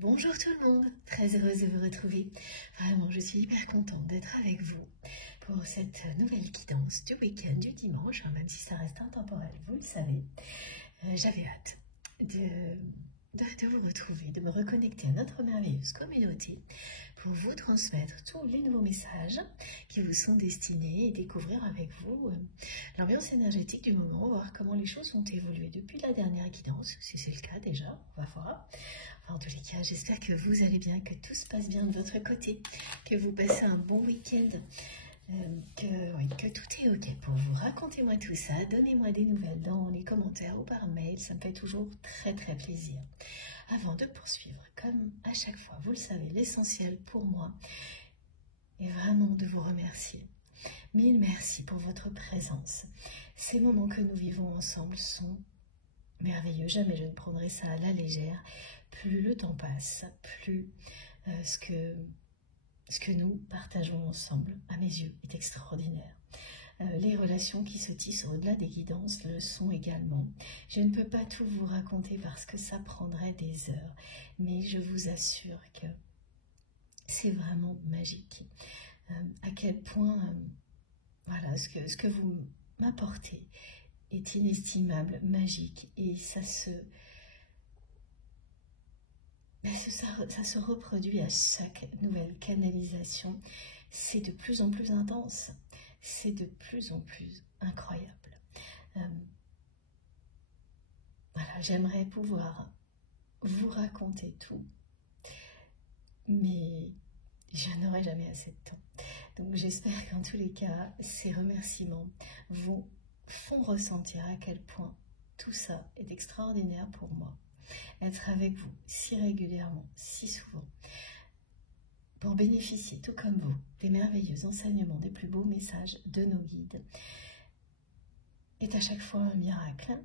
Bonjour tout le monde, très heureuse de vous retrouver. Vraiment, je suis hyper contente d'être avec vous pour cette nouvelle guidance du week-end, du dimanche, même si ça reste intemporel, vous le savez. J'avais hâte de vous retrouver, de me reconnecter à notre merveilleuse communauté pour vous transmettre tous les nouveaux messages qui vous sont destinés et découvrir avec vous l'ambiance énergétique du moment, voir comment les choses ont évolué depuis la dernière guidance, si c'est le cas déjà, on va voir. En tous les cas, j'espère que vous allez bien, que tout se passe bien de votre côté, que vous passez un bon week-end, que tout est ok pour vous. Racontez-moi tout ça, donnez-moi des nouvelles dans les commentaires ou par mail, ça me fait toujours très très plaisir. Avant de poursuivre, comme à chaque fois, vous le savez, l'essentiel pour moi est vraiment de vous remercier. Mille merci pour votre présence. Ces moments que nous vivons ensemble sont merveilleux, jamais je ne prendrai ça à la légère. Plus le temps passe, plus ce que nous partageons ensemble, à mes yeux, est extraordinaire. Les relations qui se tissent au-delà des guidances le sont également. Je ne peux pas tout vous raconter parce que ça prendrait des heures, mais je vous assure que c'est vraiment magique. À quel point, voilà, ce que vous m'apportez est inestimable, magique, et ça se reproduit à chaque nouvelle canalisation. C'est de plus en plus intense, c'est de plus en plus incroyable. Voilà, j'aimerais pouvoir vous raconter tout, mais je n'aurai jamais assez de temps. Donc j'espère qu'en tous les cas, ces remerciements vous font ressentir à quel point tout ça est extraordinaire pour moi. Être avec vous si régulièrement, si souvent, pour bénéficier, tout comme vous, des merveilleux enseignements, des plus beaux messages de nos guides, est à chaque fois un miracle,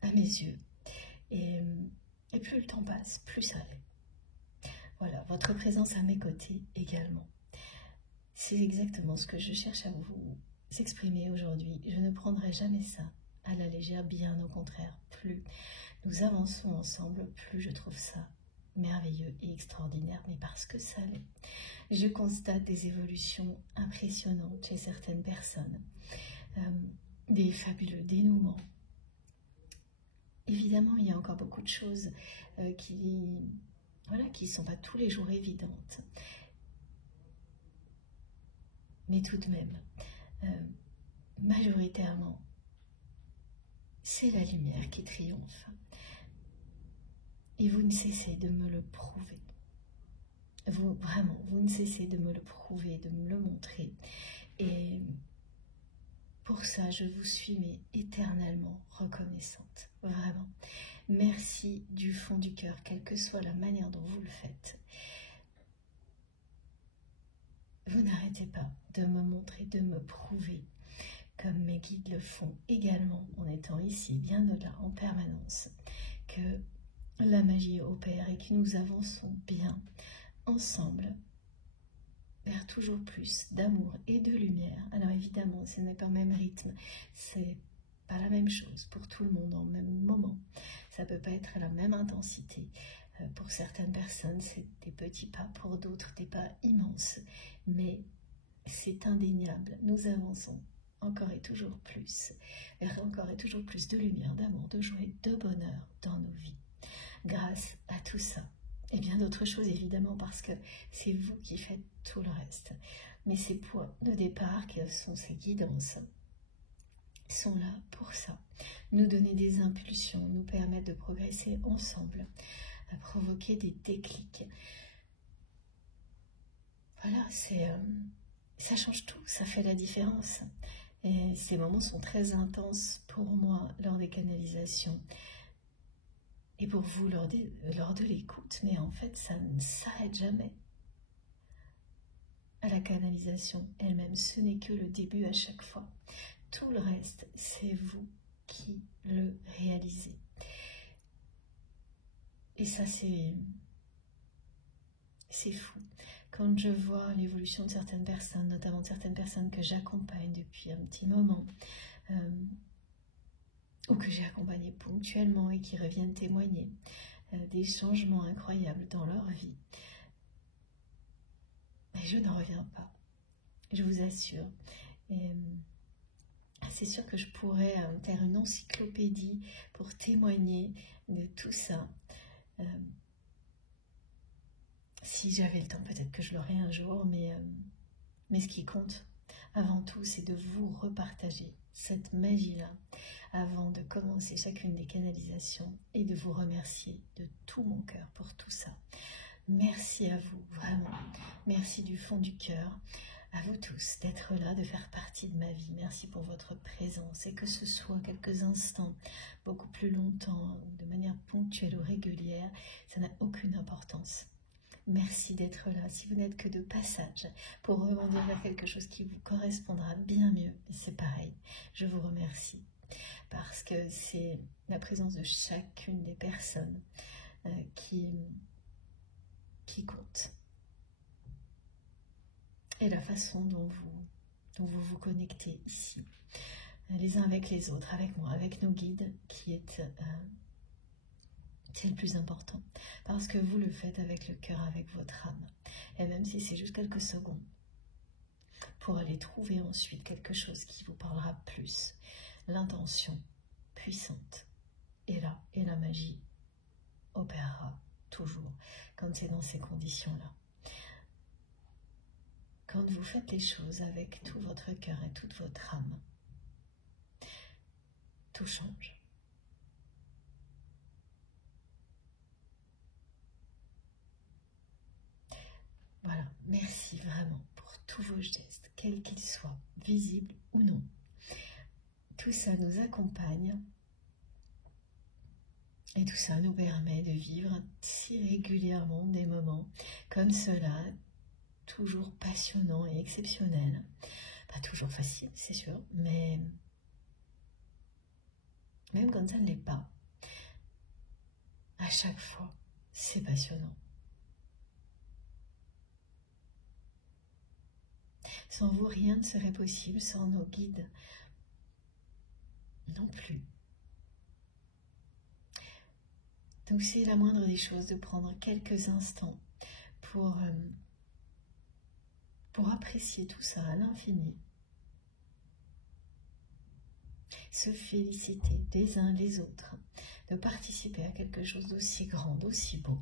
à mes yeux. Et plus le temps passe, plus ça l'est. Voilà, votre présence à mes côtés également. C'est exactement ce que je cherche à vous exprimer aujourd'hui. Je ne prendrai jamais ça à la légère, bien au contraire. Plus nous avançons ensemble, plus je trouve ça merveilleux et extraordinaire, mais parce que ça l'est. Je constate des évolutions impressionnantes chez certaines personnes, des fabuleux dénouements. Évidemment, il y a encore beaucoup de choses qui ne sont pas tous les jours évidentes. Mais tout de même, majoritairement, c'est la lumière qui triomphe. Et vous ne cessez de me le prouver. Vous ne cessez de me le prouver, de me le montrer. Et pour ça, je vous suis éternellement reconnaissante. Vraiment. Merci du fond du cœur, quelle que soit la manière dont vous le faites. Vous n'arrêtez pas de me montrer, de me prouver, comme mes guides le font également en étant ici, bien au-delà, en permanence, que la magie opère et que nous avançons bien ensemble vers toujours plus d'amour et de lumière. Alors évidemment, ce n'est pas le même rythme, c'est pas la même chose pour tout le monde en même moment. Ça peut pas être à la même intensité. Pour certaines personnes, c'est des petits pas, pour d'autres, des pas immenses. Mais c'est indéniable, nous avançons encore et toujours plus, vers encore et toujours plus de lumière, d'amour, de joie, de bonheur dans nos vies. Grâce à tout ça, et bien d'autres choses évidemment, parce que c'est vous qui faites tout le reste. Mais ces points de départ, qui sont ces guidances, sont là pour ça. Nous donner des impulsions, nous permettre de progresser ensemble, à provoquer des déclics. Voilà, ça change tout, ça fait la différence. Et ces moments sont très intenses pour moi lors des canalisations. Et pour vous lors de l'écoute, mais en fait ça ne s'arrête jamais. À la canalisation elle-même, ce n'est que le début à chaque fois. Tout le reste, c'est vous qui le réalisez. Et ça, c'est fou. Quand je vois l'évolution de certaines personnes, notamment de certaines personnes que j'accompagne depuis un petit moment, ou que j'ai accompagnées ponctuellement et qui reviennent témoigner, des changements incroyables dans leur vie. Et je n'en reviens pas, je vous assure. Et c'est sûr que je pourrais faire une encyclopédie pour témoigner de tout ça. Si j'avais le temps, peut-être que je l'aurais un jour, mais ce qui compte avant tout, c'est de vous repartager cette magie-là avant de commencer chacune des canalisations et de vous remercier de tout mon cœur pour tout ça. Merci à vous, vraiment. Merci du fond du cœur. À vous tous d'être là, de faire partie de ma vie. Merci pour votre présence et que ce soit quelques instants, beaucoup plus longtemps, de manière ponctuelle ou régulière, ça n'a aucune importance. Merci d'être là. Si vous n'êtes que de passage pour rebondir vers quelque chose qui vous correspondra bien mieux, c'est pareil. Je vous remercie parce que c'est la présence de chacune des personnes qui compte. Et la façon dont vous vous connectez ici, les uns avec les autres, avec moi, avec nos guides, qui est le plus important. Parce que vous le faites avec le cœur, avec votre âme. Et même si c'est juste quelques secondes, pour aller trouver ensuite quelque chose qui vous parlera plus. L'intention puissante est là, et la magie opérera toujours quand c'est dans ces conditions-là. Quand vous faites les choses avec tout votre cœur et toute votre âme, tout change. Voilà, merci vraiment pour tous vos gestes, quels qu'ils soient, visibles ou non. Tout ça nous accompagne et tout ça nous permet de vivre si régulièrement des moments comme cela, toujours passionnants et exceptionnels. Pas toujours facile, c'est sûr, mais même quand ça ne l'est pas, à chaque fois, c'est passionnant. Sans vous, rien ne serait possible, sans nos guides non plus. Donc c'est la moindre des choses de prendre quelques instants pour apprécier tout ça à l'infini. Se féliciter des uns les autres, de participer à quelque chose d'aussi grand, d'aussi beau.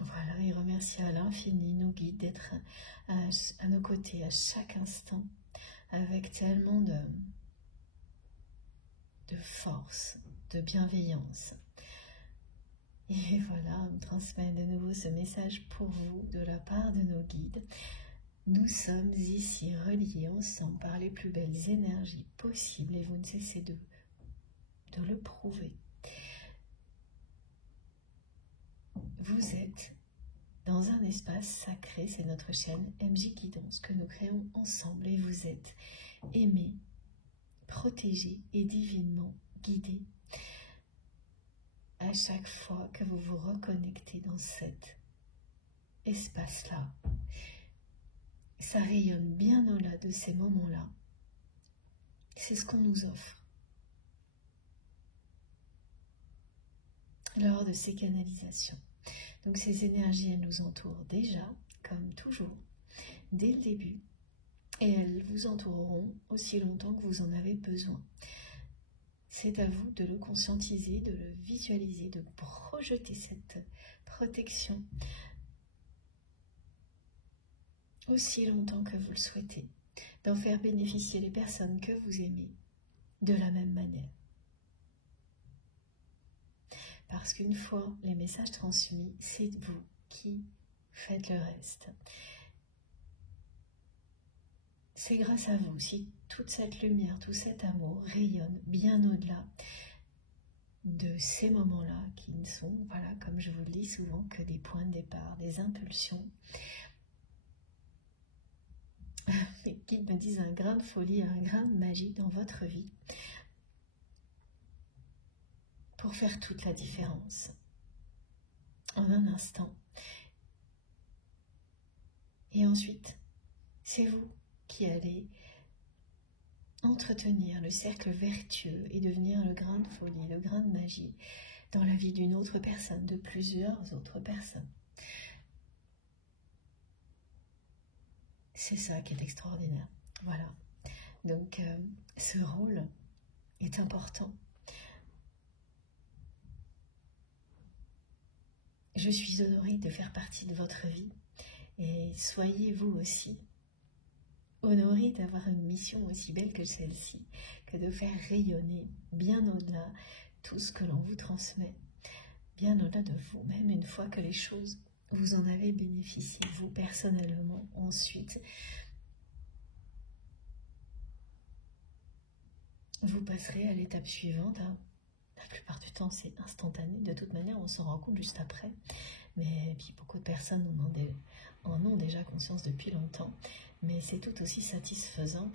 Voilà, et remercier à l'infini nos guides d'être à nos côtés à chaque instant, avec tellement de force, de bienveillance. Et voilà, on transmet de nouveau ce message pour vous de la part de nos guides. Nous sommes ici reliés ensemble par les plus belles énergies possibles et vous ne cessez de le prouver. Vous êtes dans un espace sacré, c'est notre chaîne MJ Guidance que nous créons ensemble et vous êtes aimés, protégés et divinement guidés à chaque fois que vous vous reconnectez dans cet espace-là. Ça rayonne bien au-delà de ces moments-là. C'est ce qu'on nous offre lors de ces canalisations. Donc ces énergies, elles nous entourent déjà, comme toujours, dès le début. Et elles vous entoureront aussi longtemps que vous en avez besoin. C'est à vous de le conscientiser, de le visualiser, de projeter cette protection aussi longtemps que vous le souhaitez, d'en faire bénéficier les personnes que vous aimez de la même manière. Parce qu'une fois les messages transmis, c'est vous qui faites le reste. C'est grâce à vous si toute cette lumière, tout cet amour rayonne bien au-delà de ces moments-là qui ne sont, voilà, comme je vous le dis souvent, que des points de départ, des impulsions. Les guides me disent un grain de folie, un grain de magie dans votre vie pour faire toute la différence en un instant. Et ensuite, c'est vous qui allez entretenir le cercle vertueux et devenir le grain de folie, le grain de magie dans la vie d'une autre personne, de plusieurs autres personnes. C'est ça qui est extraordinaire. Voilà. Donc, ce rôle est important. Je suis honorée de faire partie de votre vie et soyez vous aussi honorée d'avoir une mission aussi belle que celle-ci, que de faire rayonner bien au-delà tout ce que l'on vous transmet, bien au-delà de vous-même, une fois que les choses, vous en avez bénéficié, vous personnellement, ensuite, vous passerez à l'étape suivante. La plupart du temps, c'est instantané. De toute manière, on s'en rend compte juste après. Mais puis, beaucoup de personnes en ont déjà conscience depuis longtemps. Mais c'est tout aussi satisfaisant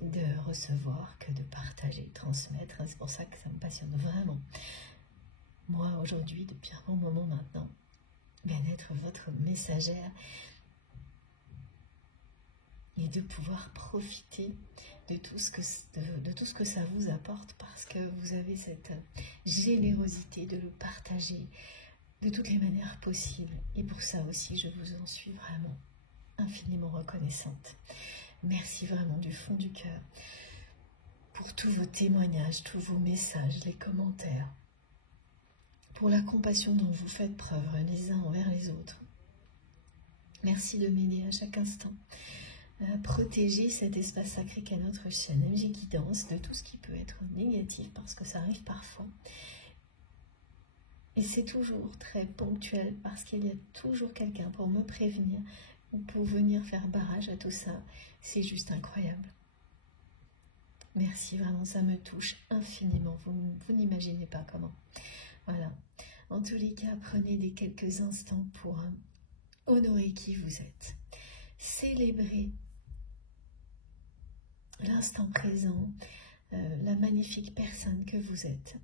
de recevoir que de partager, transmettre. C'est pour ça que ça me passionne vraiment. Moi, aujourd'hui, depuis un bon moment maintenant, d'être votre messagère et de pouvoir profiter de tout ce que ça vous apporte, parce que vous avez cette générosité de le partager de toutes les manières possibles. Et pour ça aussi, je vous en suis vraiment infiniment reconnaissante. Merci vraiment du fond du cœur pour tous vos témoignages, tous vos messages, les commentaires, pour la compassion dont vous faites preuve les uns envers les autres. Merci de m'aider à chaque instant à protéger cet espace sacré qu'est notre chaîne MJ Guidance de tout ce qui peut être négatif, parce que ça arrive parfois. Et c'est toujours très ponctuel, parce qu'il y a toujours quelqu'un pour me prévenir ou pour venir faire barrage à tout ça. C'est juste incroyable. Merci, vraiment, ça me touche infiniment. Vous n'imaginez pas comment. Voilà. En tous les cas, prenez des quelques instants pour honorer qui vous êtes. Célébrer l'instant présent, la magnifique personne que vous êtes.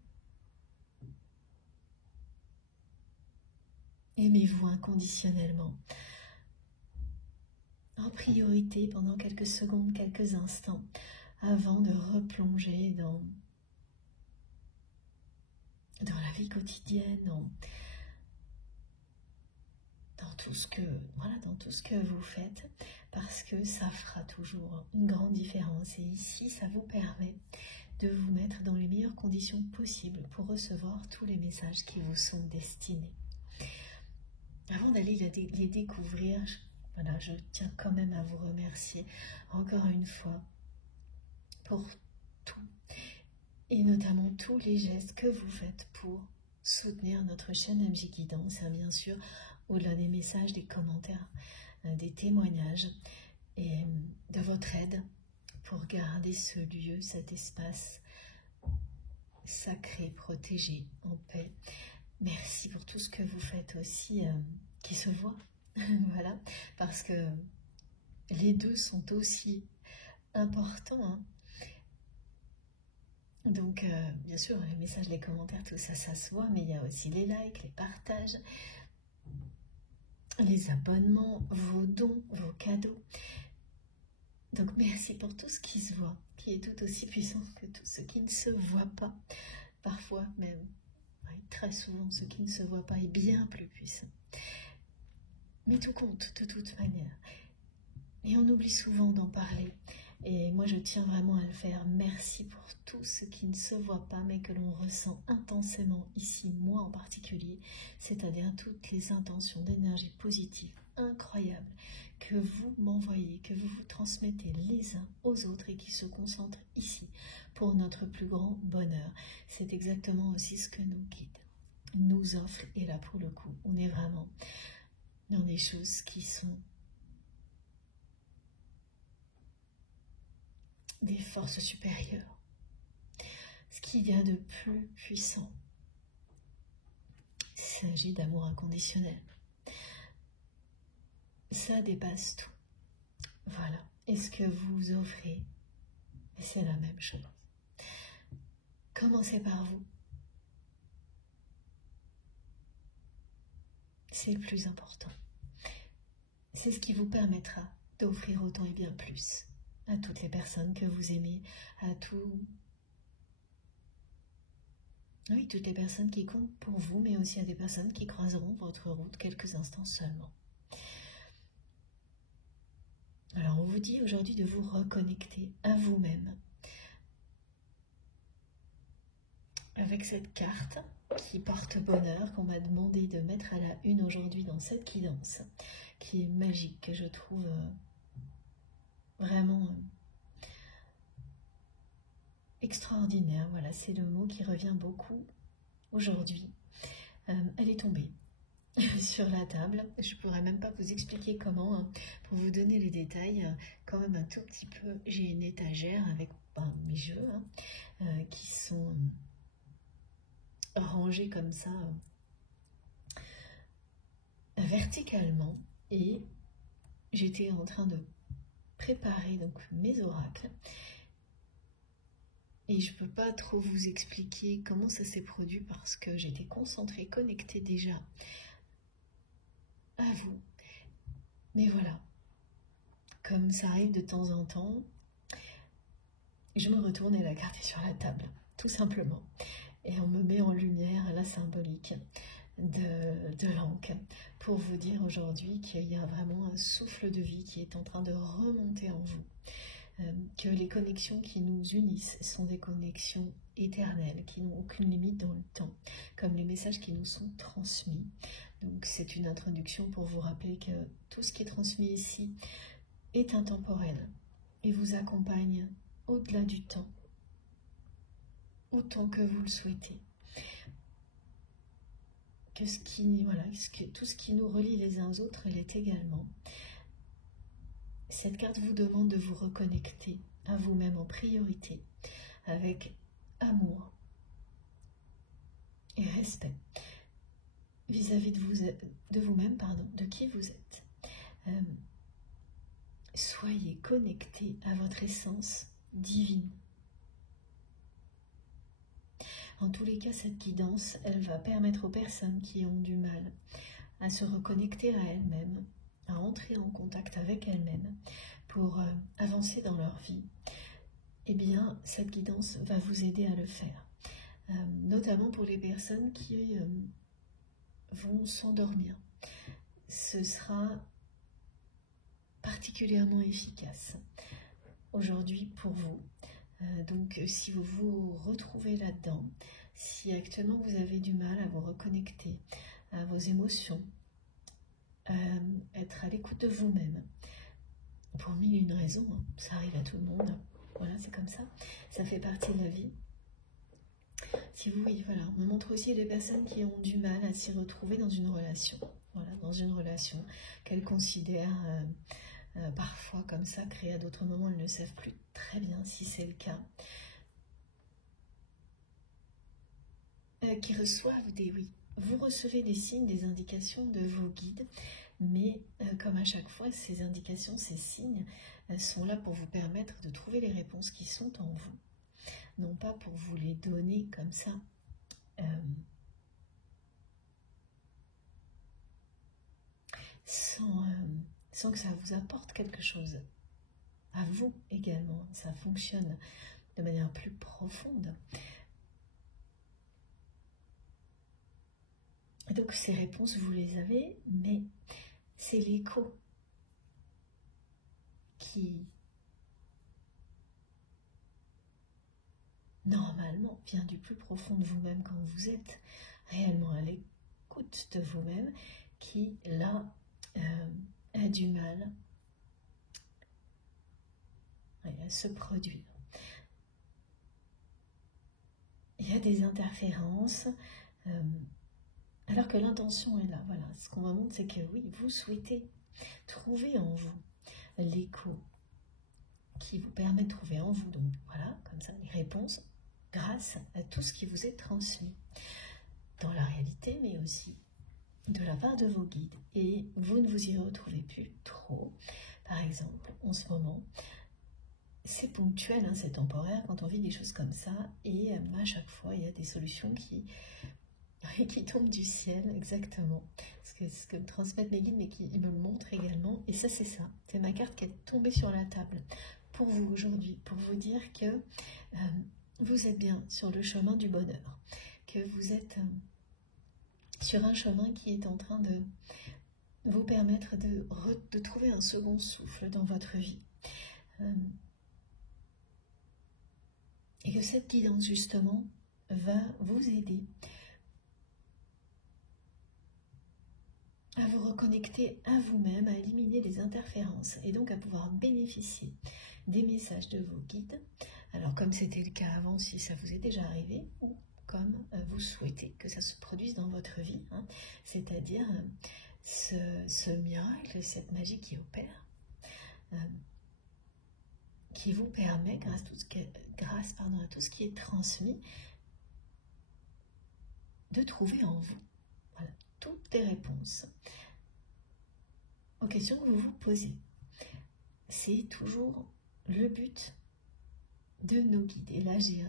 Aimez-vous inconditionnellement. En priorité pendant quelques secondes, quelques instants, avant de replonger dans la vie quotidienne, dans tout ce que vous faites, parce que ça fera toujours une grande différence. Et ici, ça vous permet de vous mettre dans les meilleures conditions possibles pour recevoir tous les messages qui vous sont destinés. Avant d'aller les découvrir, je tiens quand même à vous remercier encore une fois pour tout, et notamment tous les gestes que vous faites pour soutenir notre chaîne MJ Guidance, et bien sûr, au-delà des messages, des commentaires, des témoignages, et de votre aide pour garder ce lieu, cet espace sacré, protégé, en paix. Merci pour tout ce que vous faites aussi, qui se voit, voilà, parce que les deux sont aussi importants, hein. Donc, bien sûr, les messages, les commentaires, tout ça, ça se voit, mais il y a aussi les likes, les partages, les abonnements, vos dons, vos cadeaux. Donc, merci pour tout ce qui se voit, qui est tout aussi puissant que tout ce qui ne se voit pas. Parfois même, oui, très souvent, ce qui ne se voit pas est bien plus puissant. Mais tout compte, de toute manière. Et on oublie souvent d'en parler. Et moi, je tiens vraiment à le faire. Merci pour tout ce qui ne se voit pas, mais que l'on ressent intensément ici, moi en particulier. C'est-à-dire toutes les intentions d'énergie positive incroyables que vous m'envoyez, que vous vous transmettez les uns aux autres et qui se concentrent ici pour notre plus grand bonheur. C'est exactement aussi ce que nos guides nous offrent. Et là, pour le coup, on est vraiment dans des choses qui sont des forces supérieures. Ce qu'il y a de plus puissant, il s'agit d'amour inconditionnel. Ça dépasse tout. Voilà. Et ce que vous offrez, c'est la même chose. Commencez par vous. C'est le plus important. c'est ce qui vous permettra d'offrir autant et bien plus à toutes les personnes que vous aimez, à oui, toutes les personnes qui comptent pour vous, mais aussi à des personnes qui croiseront votre route quelques instants seulement. Alors on vous dit aujourd'hui de vous reconnecter à vous-même avec cette carte qui porte bonheur, qu'on m'a demandé de mettre à la une aujourd'hui dans cette guidance, qui est magique, que je trouve vraiment extraordinaire. Voilà, c'est le mot qui revient beaucoup aujourd'hui. Elle est tombée sur la table. Je ne pourrais même pas vous expliquer comment, hein, pour vous donner les détails, quand même un tout petit peu. J'ai une étagère avec mes jeux qui sont rangés comme ça verticalement, et j'étais en train de préparer donc mes oracles. Et je ne peux pas trop vous expliquer comment ça s'est produit parce que j'étais concentrée, connectée déjà à vous. Mais voilà, comme ça arrive de temps en temps, je me retourne et la carte est sur la table, tout simplement. Et on me met en lumière la symbolique de l'encre pour vous dire aujourd'hui qu'il y a vraiment un souffle de vie qui est en train de remonter en vous. Que les connexions qui nous unissent sont des connexions éternelles, qui n'ont aucune limite dans le temps, comme les messages qui nous sont transmis. Donc c'est une introduction pour vous rappeler que tout ce qui est transmis ici est intemporel et vous accompagne au-delà du temps, autant que vous le souhaitez. Que tout ce qui nous relie les uns aux autres l'est également. Cette carte vous demande de vous reconnecter à vous-même en priorité, avec amour et respect vis-à-vis de vous-même, de qui vous êtes. Soyez connectés à votre essence divine. En tous les cas, cette guidance, elle va permettre aux personnes qui ont du mal à se reconnecter à elles-mêmes, à entrer en contact avec elles-mêmes pour avancer dans leur vie. Eh bien, cette guidance va vous aider à le faire. Notamment pour les personnes qui vont s'endormir. Ce sera particulièrement efficace aujourd'hui pour vous. Donc si vous vous retrouvez là-dedans, si actuellement vous avez du mal à vous reconnecter à vos émotions, être à l'écoute de vous-même, pour mille et une raisons, hein, ça arrive à tout le monde, voilà, c'est comme ça fait partie de la vie. Si vous voyez, voilà, on me montre aussi des personnes qui ont du mal à s'y retrouver dans une relation, voilà, dans une relation qu'elles considèrent parfois comme ça, créée à d'autres moments, elles ne savent plus très bien si c'est le cas. Qui reçoivent vous recevez des signes, des indications de vos guides, mais comme à chaque fois, ces indications, ces signes sont là pour vous permettre de trouver les réponses qui sont en vous, non pas pour vous les donner comme ça, sans que ça vous apporte quelque chose. À vous également, ça fonctionne de manière plus profonde. Donc ces réponses, vous les avez, mais c'est l'écho qui, normalement, vient du plus profond de vous-même quand vous êtes réellement à l'écoute de vous-même, qui, là, a du mal à se produire. Il y a des interférences, alors que l'intention est là. Voilà, ce qu'on va montrer, c'est que oui, vous souhaitez trouver en vous l'écho qui vous permet de trouver en vous, donc voilà, comme ça, les réponses grâce à tout ce qui vous est transmis dans la réalité, mais aussi de la part de vos guides. Et vous ne vous y retrouvez plus trop. Par exemple, en ce moment, c'est ponctuel, hein, c'est temporaire quand on vit des choses comme ça, et à chaque fois, il y a des solutions qui et qui tombe du ciel, exactement. Ce que me transmettent mes guides, mais qui me le montrent également. Et ça, c'est ça. C'est ma carte qui est tombée sur la table pour vous aujourd'hui, pour vous dire que vous êtes bien sur le chemin du bonheur, que vous êtes sur un chemin qui est en train de vous permettre de trouver un second souffle dans votre vie. Et que cette guidance, justement, va vous aider à vous reconnecter à vous-même, à éliminer les interférences et donc à pouvoir bénéficier des messages de vos guides. Alors comme c'était le cas avant, si ça vous est déjà arrivé, ou comme vous souhaitez que ça se produise dans votre vie, hein, c'est-à-dire ce miracle, cette magie qui opère, qui vous permet, grâce à tout ce qui est transmis, de trouver en vous toutes les réponses aux questions que vous vous posez. C'est toujours le but de nos guides. Et là, j'ai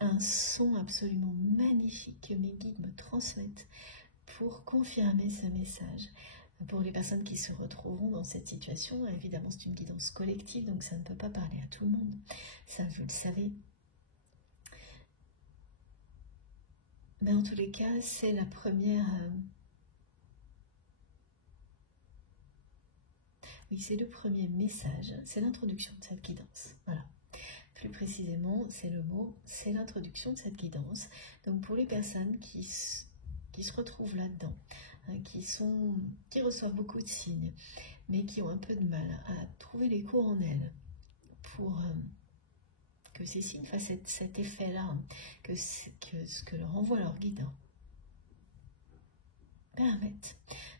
un son absolument magnifique que mes guides me transmettent pour confirmer ce message. Pour les personnes qui se retrouveront dans cette situation, évidemment, c'est une guidance collective, donc ça ne peut pas parler à tout le monde. Ça, vous le savez. Mais en tous les cas, c'est la première... Oui, c'est le premier message, c'est l'introduction de cette guidance. Voilà. Plus précisément, c'est le mot, c'est l'introduction de cette guidance. Donc pour les personnes qui se retrouvent là-dedans, qui reçoivent beaucoup de signes, mais qui ont un peu de mal à trouver l'écho en elles pour... que ces signes fassent cet effet-là, que ce que leur envoie leur guide permette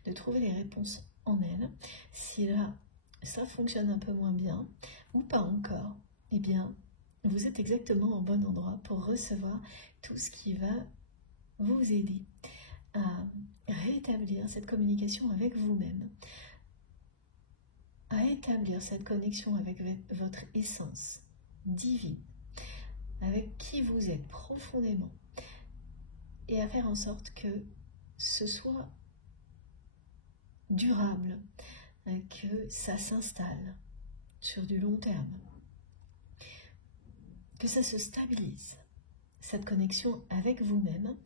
de trouver les réponses en elles. Si là, ça fonctionne un peu moins bien, ou pas encore, eh bien, vous êtes exactement au bon endroit pour recevoir tout ce qui va vous aider à rétablir cette communication avec vous-même, à établir cette connexion avec votre essence divine, avec qui vous êtes profondément, et à faire en sorte que ce soit durable, que ça s'installe sur du long terme, que ça se stabilise, cette connexion avec vous-même.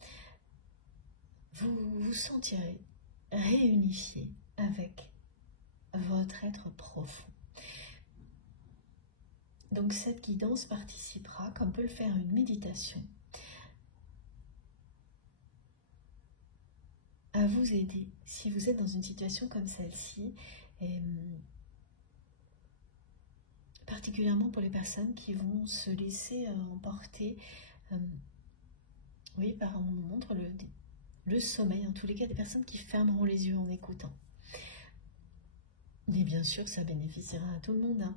Vous vous sentirez réunifié avec votre être profond. Donc cette guidance participera, comme peut le faire une méditation, à vous aider si vous êtes dans une situation comme celle-ci, et particulièrement pour les personnes qui vont se laisser emporter, oui, on montre le sommeil, en tous les cas des personnes qui fermeront les yeux en écoutant. Mais bien sûr, ça bénéficiera à tout le monde, hein.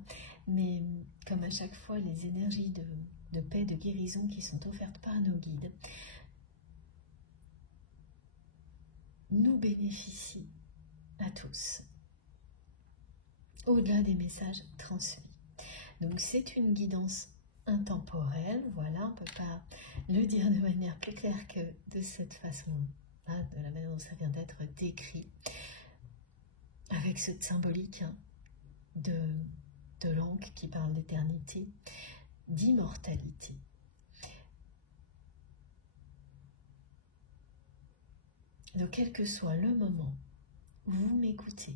Mais comme à chaque fois, les énergies de paix, de guérison qui sont offertes par nos guides nous bénéficient à tous, au-delà des messages transmis. Donc c'est une guidance intemporelle, voilà, on ne peut pas le dire de manière plus claire que de cette façon-là, de la manière dont ça vient d'être décrit, avec cette symbolique, hein, de l'encre qui parle d'éternité, d'immortalité. Donc quel que soit le moment où vous m'écoutez,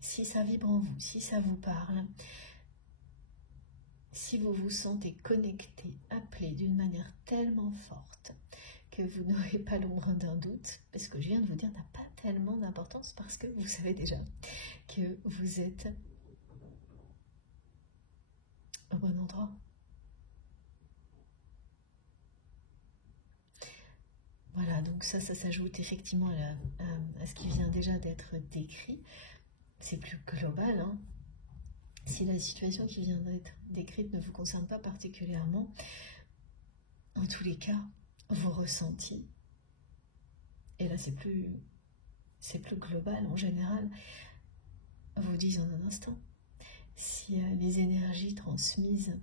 si ça vibre en vous, si ça vous parle, si vous vous sentez connecté, appelé d'une manière tellement forte que vous n'aurez pas l'ombre d'un doute, parce que je viens de vous dire n'a pas tellement d'importance, parce que vous savez déjà que vous êtes au bon endroit. Voilà, donc ça s'ajoute effectivement à ce qui vient déjà d'être décrit. C'est plus global, hein. Si la situation qui vient d'être décrite ne vous concerne pas particulièrement, en tous les cas, vos ressentis, et là c'est plus global en général, vous disent en un instant, si les énergies transmises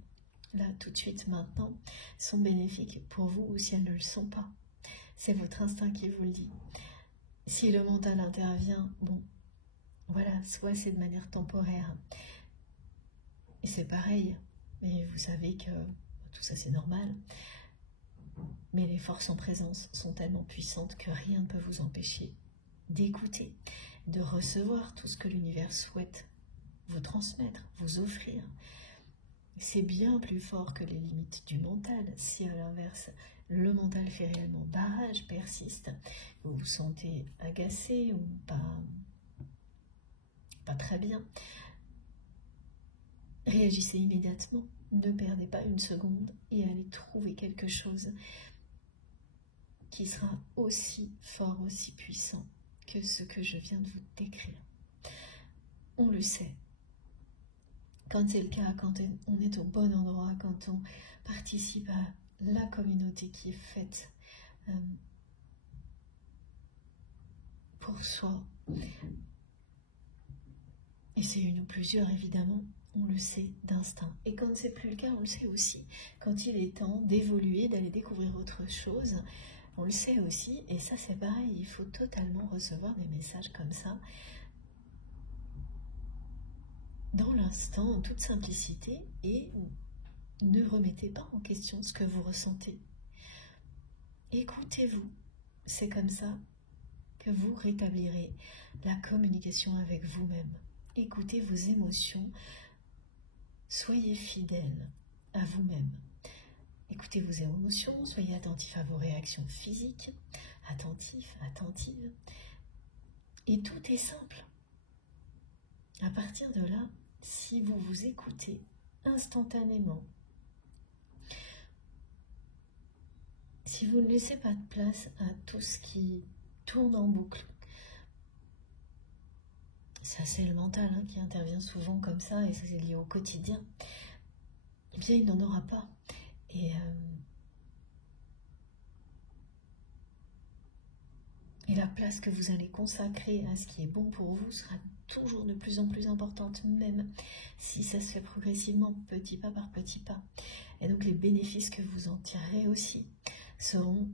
là, tout de suite, maintenant, sont bénéfiques pour vous ou si elles ne le sont pas. C'est votre instinct qui vous le dit. Si le mental intervient, bon, voilà, soit c'est de manière temporaire. Et c'est pareil, mais vous savez que tout ça c'est normal. Mais les forces en présence sont tellement puissantes que rien ne peut vous empêcher d'écouter, de recevoir tout ce que l'univers souhaite vous transmettre, vous offrir. C'est bien plus fort que les limites du mental. Si à l'inverse, le mental fait réellement barrage, persiste, vous vous sentez agacé ou pas très bien, réagissez immédiatement. Ne perdez pas une seconde et allez trouver quelque chose qui sera aussi fort, aussi puissant que ce que je viens de vous décrire. On le sait. Quand c'est le cas, quand on est au bon endroit, quand on participe à la communauté qui est faite pour soi, et c'est une ou plusieurs évidemment, on le sait d'instinct. Et quand c'est plus le cas, on le sait aussi. Quand il est temps d'évoluer, d'aller découvrir autre chose, on le sait aussi. Et ça c'est pareil, il faut totalement recevoir des messages comme ça, dans l'instant, en toute simplicité, et ne remettez pas en question ce que vous ressentez. Écoutez-vous, c'est comme ça que vous rétablirez la communication avec vous-même. Écoutez vos émotions, soyez fidèle à vous-même. Écoutez vos émotions, soyez attentif à vos réactions physiques, attentif, attentive. Et tout est simple. À partir de là, si vous vous écoutez instantanément, si vous ne laissez pas de place à tout ce qui tourne en boucle, ça c'est le mental qui intervient souvent comme ça, et ça c'est lié au quotidien, eh bien il n'en aura pas. Et la place que vous allez consacrer à ce qui est bon pour vous sera toujours de plus en plus importante, même si ça se fait progressivement, petit pas par petit pas. Et donc les bénéfices que vous en tirerez aussi seront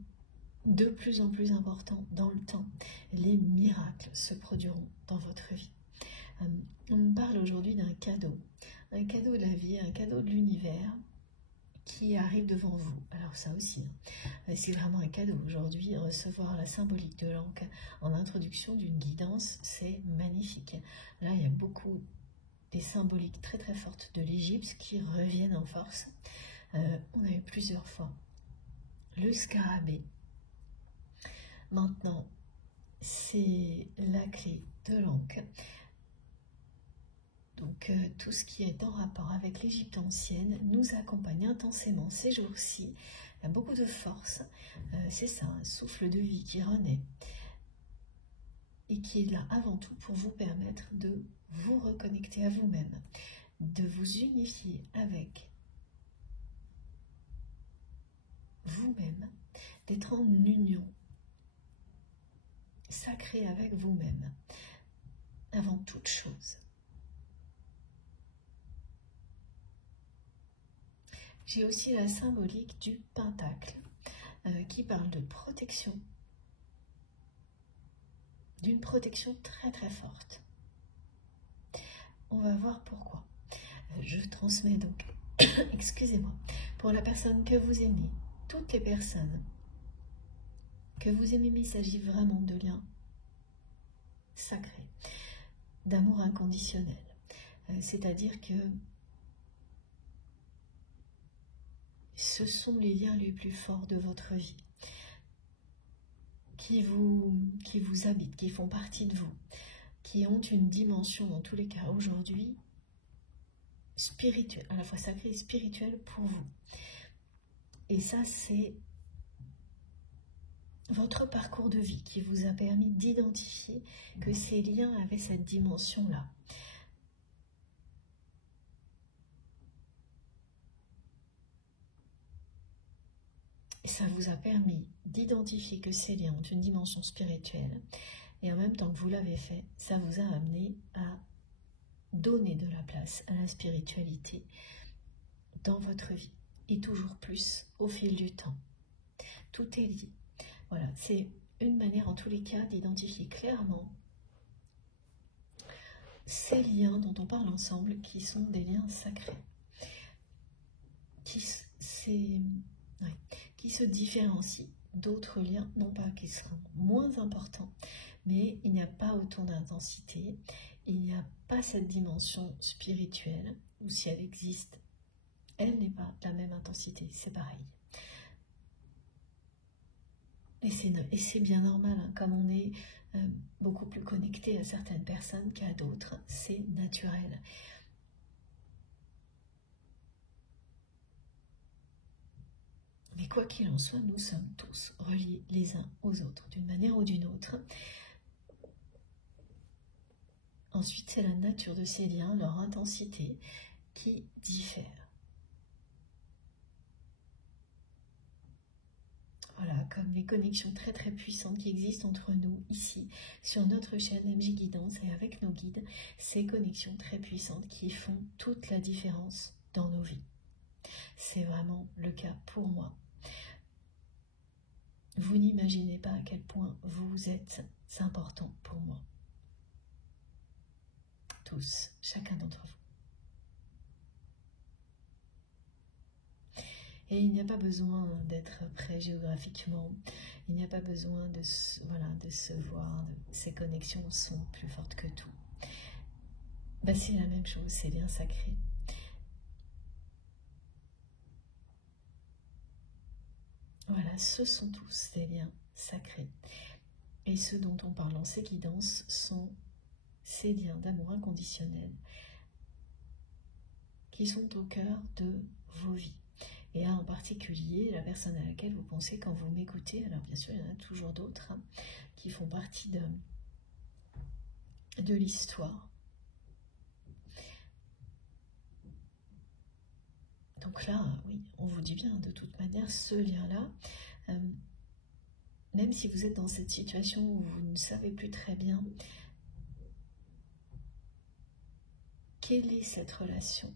de plus en plus importants dans le temps. Les miracles se produiront dans votre vie. On me parle aujourd'hui d'un cadeau de la vie, un cadeau de l'univers qui arrive devant vous. Alors ça aussi, c'est vraiment un cadeau. Aujourd'hui, recevoir la symbolique de l'Ankh en introduction d'une guidance, c'est magnifique. Là, il y a beaucoup des symboliques très très fortes de l'Égypte qui reviennent en force. On a eu plusieurs fois le scarabée. Maintenant, c'est la clé de l'Ankh. Donc tout ce qui est en rapport avec l'Égypte ancienne nous accompagne intensément ces jours-ci. Il y a beaucoup de force, c'est ça, un souffle de vie qui renaît et qui est là avant tout pour vous permettre de vous reconnecter à vous-même, de vous unifier avec vous-même, d'être en union sacrée avec vous-même avant toute chose. J'ai aussi la symbolique du pentacle qui parle de protection, d'une protection très très forte. On va voir pourquoi. Je transmets donc, excusez-moi, pour la personne que vous aimez, toutes les personnes que vous aimez, mais il s'agit vraiment de liens sacrés, d'amour inconditionnel. C'est-à-dire que ce sont les liens les plus forts de votre vie, qui vous habitent, qui font partie de vous, qui ont une dimension, en tous les cas aujourd'hui, spirituelle, à la fois sacrée et spirituelle pour vous. Et ça, c'est votre parcours de vie qui vous a permis d'identifier que ces liens avaient cette dimension-là. Et ça vous a permis d'identifier que ces liens ont une dimension spirituelle. Et en même temps que vous l'avez fait, ça vous a amené à donner de la place à la spiritualité dans votre vie, et toujours plus au fil du temps. Tout est lié. Voilà, c'est une manière en tous les cas d'identifier clairement ces liens dont on parle ensemble, qui sont des liens sacrés, qui se différencient d'autres liens, non pas qui seront moins importants, mais il n'y a pas autant d'intensité, il n'y a pas cette dimension spirituelle, ou si elle existe, elle n'est pas de la même intensité, c'est pareil. Et c'est bien normal, hein, comme on est beaucoup plus connecté à certaines personnes qu'à d'autres, c'est naturel. Mais quoi qu'il en soit, nous sommes tous reliés les uns aux autres, d'une manière ou d'une autre. Ensuite, c'est la nature de ces liens, leur intensité, qui diffère. Voilà, comme les connexions très très puissantes qui existent entre nous ici, sur notre chaîne MJ Guidance et avec nos guides, ces connexions très puissantes qui font toute la différence dans nos vies. C'est vraiment le cas pour moi. Vous n'imaginez pas à quel point vous êtes important pour moi. Tous, chacun d'entre vous. Et il n'y a pas besoin d'être près géographiquement, il n'y a pas besoin de se voir, ces connexions sont plus fortes que tout. C'est la même chose, ces liens sacrés. Voilà, ce sont tous des liens sacrés. Et ceux dont on parle dans ces guidances sont ces liens d'amour inconditionnel qui sont au cœur de vos vies. Et en particulier, la personne à laquelle vous pensez quand vous m'écoutez, alors bien sûr il y en a toujours d'autres qui font partie de l'histoire. Donc là, oui, on vous dit bien, de toute manière, ce lien-là, même si vous êtes dans cette situation où vous ne savez plus très bien quelle est cette relation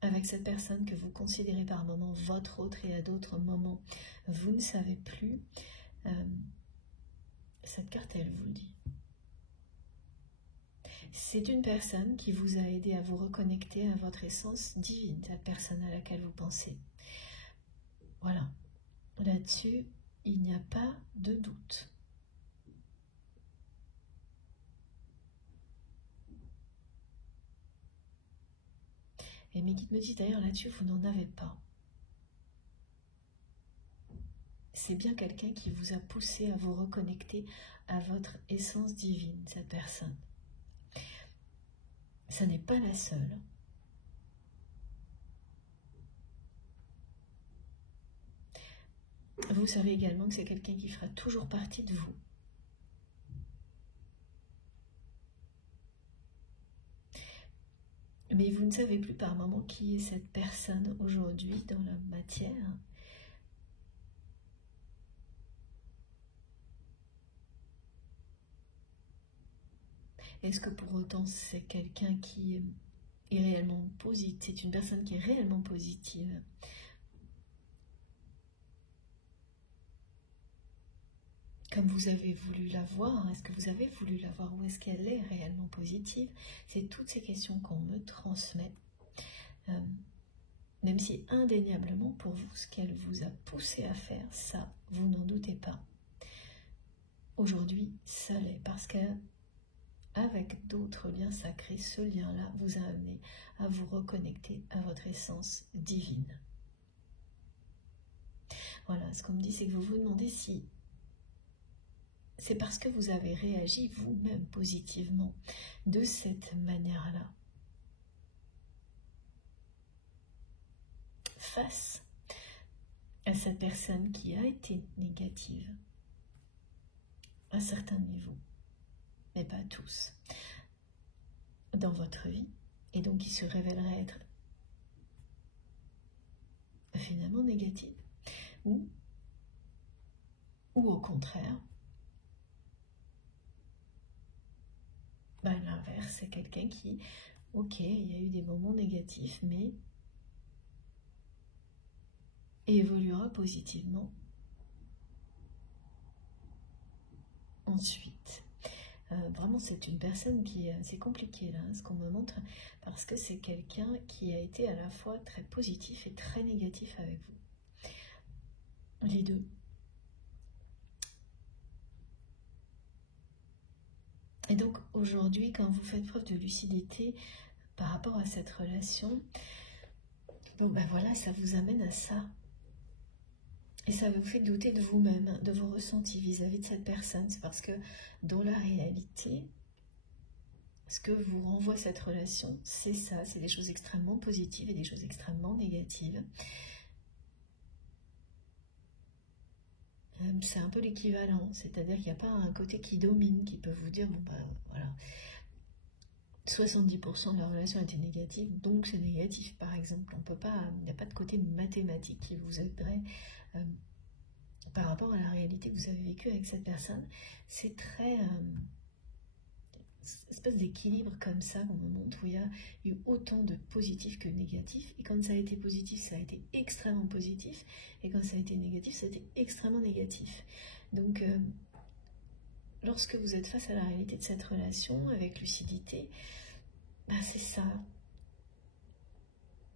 avec cette personne que vous considérez par moments votre autre et à d'autres moments, vous ne savez plus, cette carte, elle vous le dit. C'est une personne qui vous a aidé à vous reconnecter à votre essence divine, cette personne à laquelle vous pensez. Voilà, là-dessus, il n'y a pas de doute. Et mes guides me disent d'ailleurs là-dessus, vous n'en avez pas. C'est bien quelqu'un qui vous a poussé à vous reconnecter à votre essence divine, cette personne. Ça n'est pas la seule. Vous savez également que c'est quelqu'un qui fera toujours partie de vous. Mais vous ne savez plus par moment qui est cette personne aujourd'hui dans la matière. Est-ce que pour autant c'est quelqu'un qui est réellement positif, c'est une personne qui est réellement positive? Comme vous avez voulu la voir, est-ce que vous avez voulu la voir ou est-ce qu'elle est réellement positive? C'est toutes ces questions qu'on me transmet. Même si indéniablement pour vous, ce qu'elle vous a poussé à faire, ça, vous n'en doutez pas. Aujourd'hui, ça l'est parce qu'avec d'autres liens sacrés, ce lien-là vous a amené à vous reconnecter à votre essence divine. Voilà, ce qu'on me dit, c'est que vous vous demandez si c'est parce que vous avez réagi vous-même positivement de cette manière-là. Face à cette personne qui a été négative à certains niveaux, mais pas tous, dans votre vie, et donc qui se révélerait être finalement négative, ou au contraire, l'inverse, c'est quelqu'un qui Ok, il y a eu des moments négatifs, mais évoluera positivement ensuite. Vraiment, c'est une personne qui... c'est compliqué là, ce qu'on me montre, parce que c'est quelqu'un qui a été à la fois très positif et très négatif avec vous. Les deux. Et donc, aujourd'hui, quand vous faites preuve de lucidité par rapport à cette relation, bon ben voilà, ça vous amène à ça. Et ça vous fait douter de vous-même, de vos ressentis vis-à-vis de cette personne. C'est parce que dans la réalité, ce que vous renvoie cette relation, c'est ça, c'est des choses extrêmement positives et des choses extrêmement négatives. C'est un peu l'équivalent, c'est-à-dire qu'il n'y a pas un côté qui domine, qui peut vous dire, bon ben voilà, 70% de la relation était négative, donc c'est négatif par exemple. On peut pas, il n'y a pas de côté mathématique qui vous aiderait par rapport à la réalité que vous avez vécue avec cette personne. C'est très... espèce d'équilibre comme ça qu'on me montre, où il y a eu autant de positifs que de négatifs, et quand ça a été positif, ça a été extrêmement positif, et quand ça a été négatif, ça a été extrêmement négatif. Donc, lorsque vous êtes face à la réalité de cette relation, avec lucidité, ben c'est ça.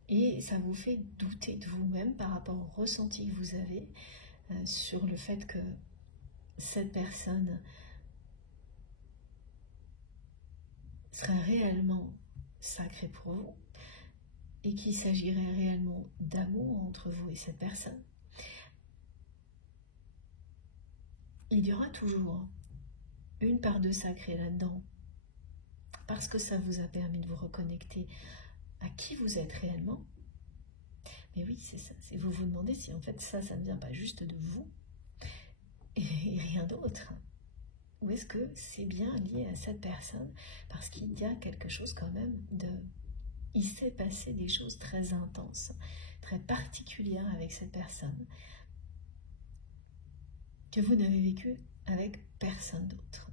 Et ça vous fait douter de vous-même par rapport au ressenti que vous avez sur le fait que cette personne serait réellement sacrée pour vous et qu'il s'agirait réellement d'amour entre vous et cette personne. Il y aura toujours une part de sacré là-dedans parce que ça vous a permis de vous reconnecter à qui vous êtes réellement. Mais oui, c'est ça. Vous vous demandez si en fait ça ne vient pas juste de vous et rien d'autre. Ou est-ce que c'est bien lié à cette personne? Parce qu'il y a quelque chose quand même de... Il s'est passé des choses très intenses, très particulières avec cette personne, que vous n'avez vécu avec personne d'autre.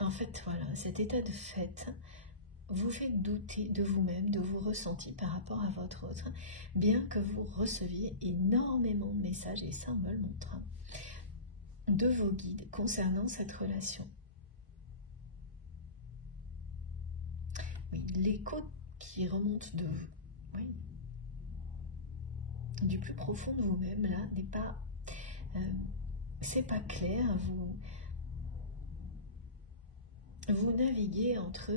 En fait, voilà, cet état de fait vous fait douter de vous-même, de vos ressentis par rapport à votre autre, bien que vous receviez énormément de messages, et ça on me le montre, de vos guides concernant cette relation. Oui, l'écho qui remonte de vous, oui, du plus profond de vous-même, là, n'est pas... c'est pas clair, vous naviguez entre...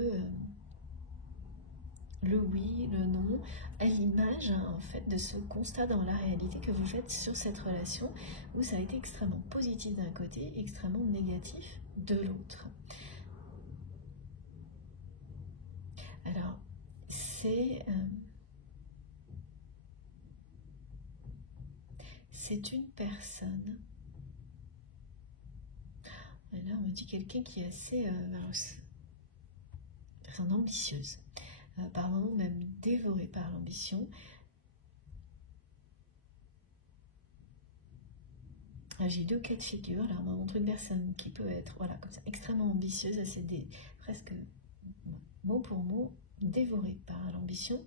le oui, le non, à l'image en fait de ce constat dans la réalité que vous faites sur cette relation où ça a été extrêmement positif d'un côté, extrêmement négatif de l'autre. Alors, c'est une personne, là on me dit quelqu'un qui est assez ambitieuse, par moments même dévorée par l'ambition. J'ai deux cas de figure. Là, on m'a montré une personne qui peut être, voilà, comme ça, extrêmement ambitieuse, assez presque mot pour mot dévorée par l'ambition,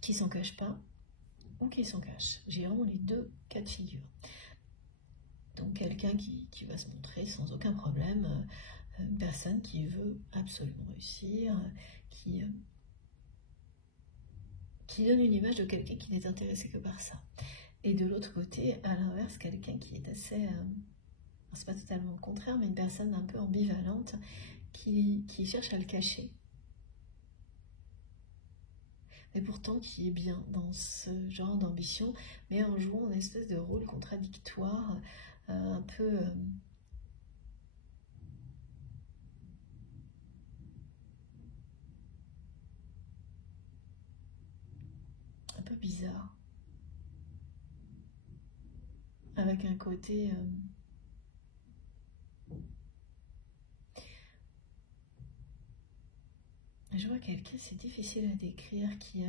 qui s'en cache pas ou qui s'en cache. J'ai vraiment les deux cas de figure. Donc quelqu'un qui va se montrer sans aucun problème, une personne qui veut absolument réussir, qui donne une image de quelqu'un qui n'est intéressé que par ça. Et de l'autre côté, à l'inverse, quelqu'un qui est assez, c'est pas totalement le contraire, mais une personne un peu ambivalente qui cherche à le cacher. Mais pourtant qui est bien dans ce genre d'ambition, mais en jouant une espèce de rôle contradictoire, un peu... un peu bizarre. Avec un côté... je vois quelqu'un, c'est difficile à décrire, qui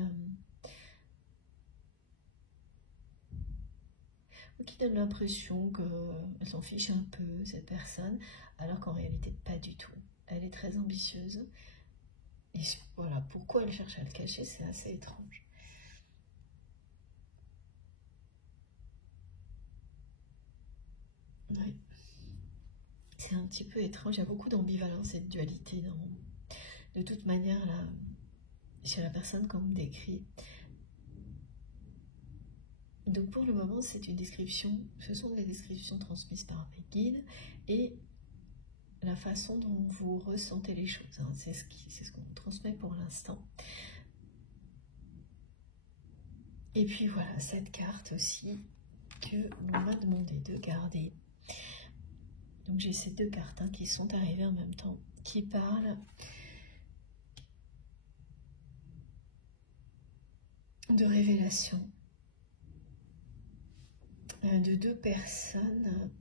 ou qui donne l'impression qu'elle s'en fiche un peu, cette personne, alors qu'en réalité, pas du tout. Elle est très ambitieuse. Et voilà, pourquoi elle cherche à le cacher, c'est assez étrange. Oui. C'est un petit peu étrange, il y a beaucoup d'ambivalence et de dualité. De toute manière, là, chez la personne comme décrit. Donc pour le moment, c'est une description, ce sont des descriptions transmises par mes guides et la façon dont vous ressentez les choses. Hein, c'est ce qu'on transmet pour l'instant. Et puis voilà, cette carte aussi que l'on m'a demandé de garder. Donc j'ai ces deux cartes qui sont arrivées en même temps, qui parlent de révélation de deux personnes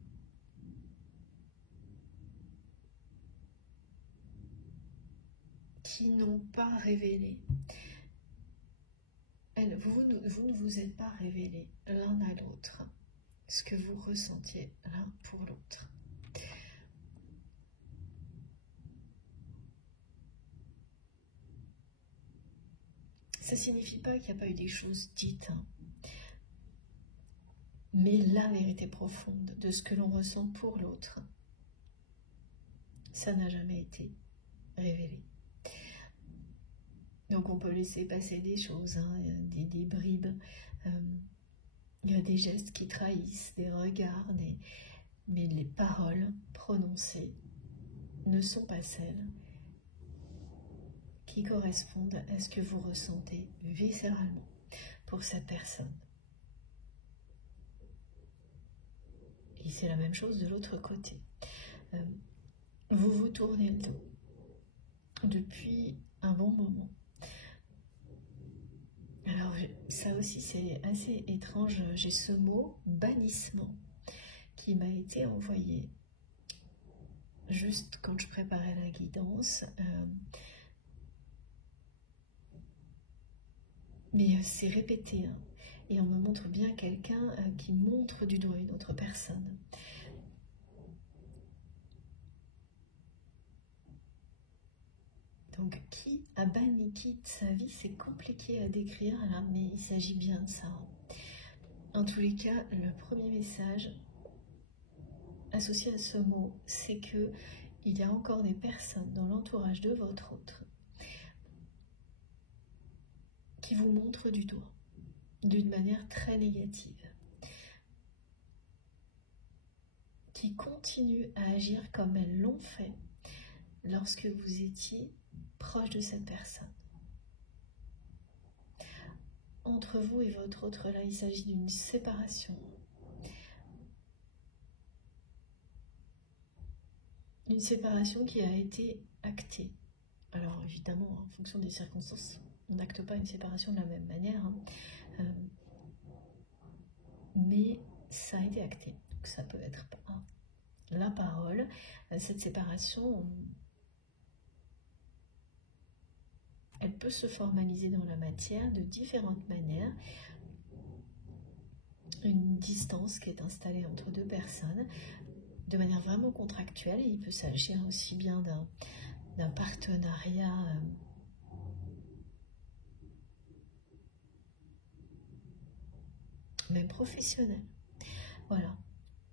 qui n'ont pas révélé. Vous ne vous êtes pas révélé l'un à l'autre ce que vous ressentiez l'un pour l'autre. Ça ne signifie pas qu'il n'y a pas eu des choses dites, mais la vérité profonde de ce que l'on ressent pour l'autre, ça n'a jamais été révélé. Donc on peut laisser passer des choses, des bribes, il y a des gestes qui trahissent, des regards, mais les paroles prononcées ne sont pas celles qui correspondent à ce que vous ressentez viscéralement pour cette personne. Et c'est la même chose de l'autre côté. Vous vous tournez le dos depuis un bon moment. Alors ça aussi c'est assez étrange, j'ai ce mot bannissement qui m'a été envoyé juste quand je préparais la guidance. Mais c'est répété, et on me montre bien quelqu'un qui montre du doigt une autre personne. Donc, qui a banni qui de sa vie, c'est compliqué à décrire, là, mais il s'agit bien de ça. En tous les cas, le premier message associé à ce mot, c'est que il y a encore des personnes dans l'entourage de votre autre qui vous montrent du doigt, d'une manière très négative, qui continuent à agir comme elles l'ont fait lorsque vous étiez proche de cette personne. Entre vous et votre autre, là, il s'agit d'une séparation. Une séparation qui a été actée. Alors, évidemment, en fonction des circonstances, on n'acte pas une séparation de la même manière, mais ça a été acté. Donc, ça peut être la parole. Cette séparation, elle peut se formaliser dans la matière de différentes manières. Une distance qui est installée entre deux personnes de manière vraiment contractuelle, et il peut s'agir aussi bien d'un partenariat même professionnel. Voilà,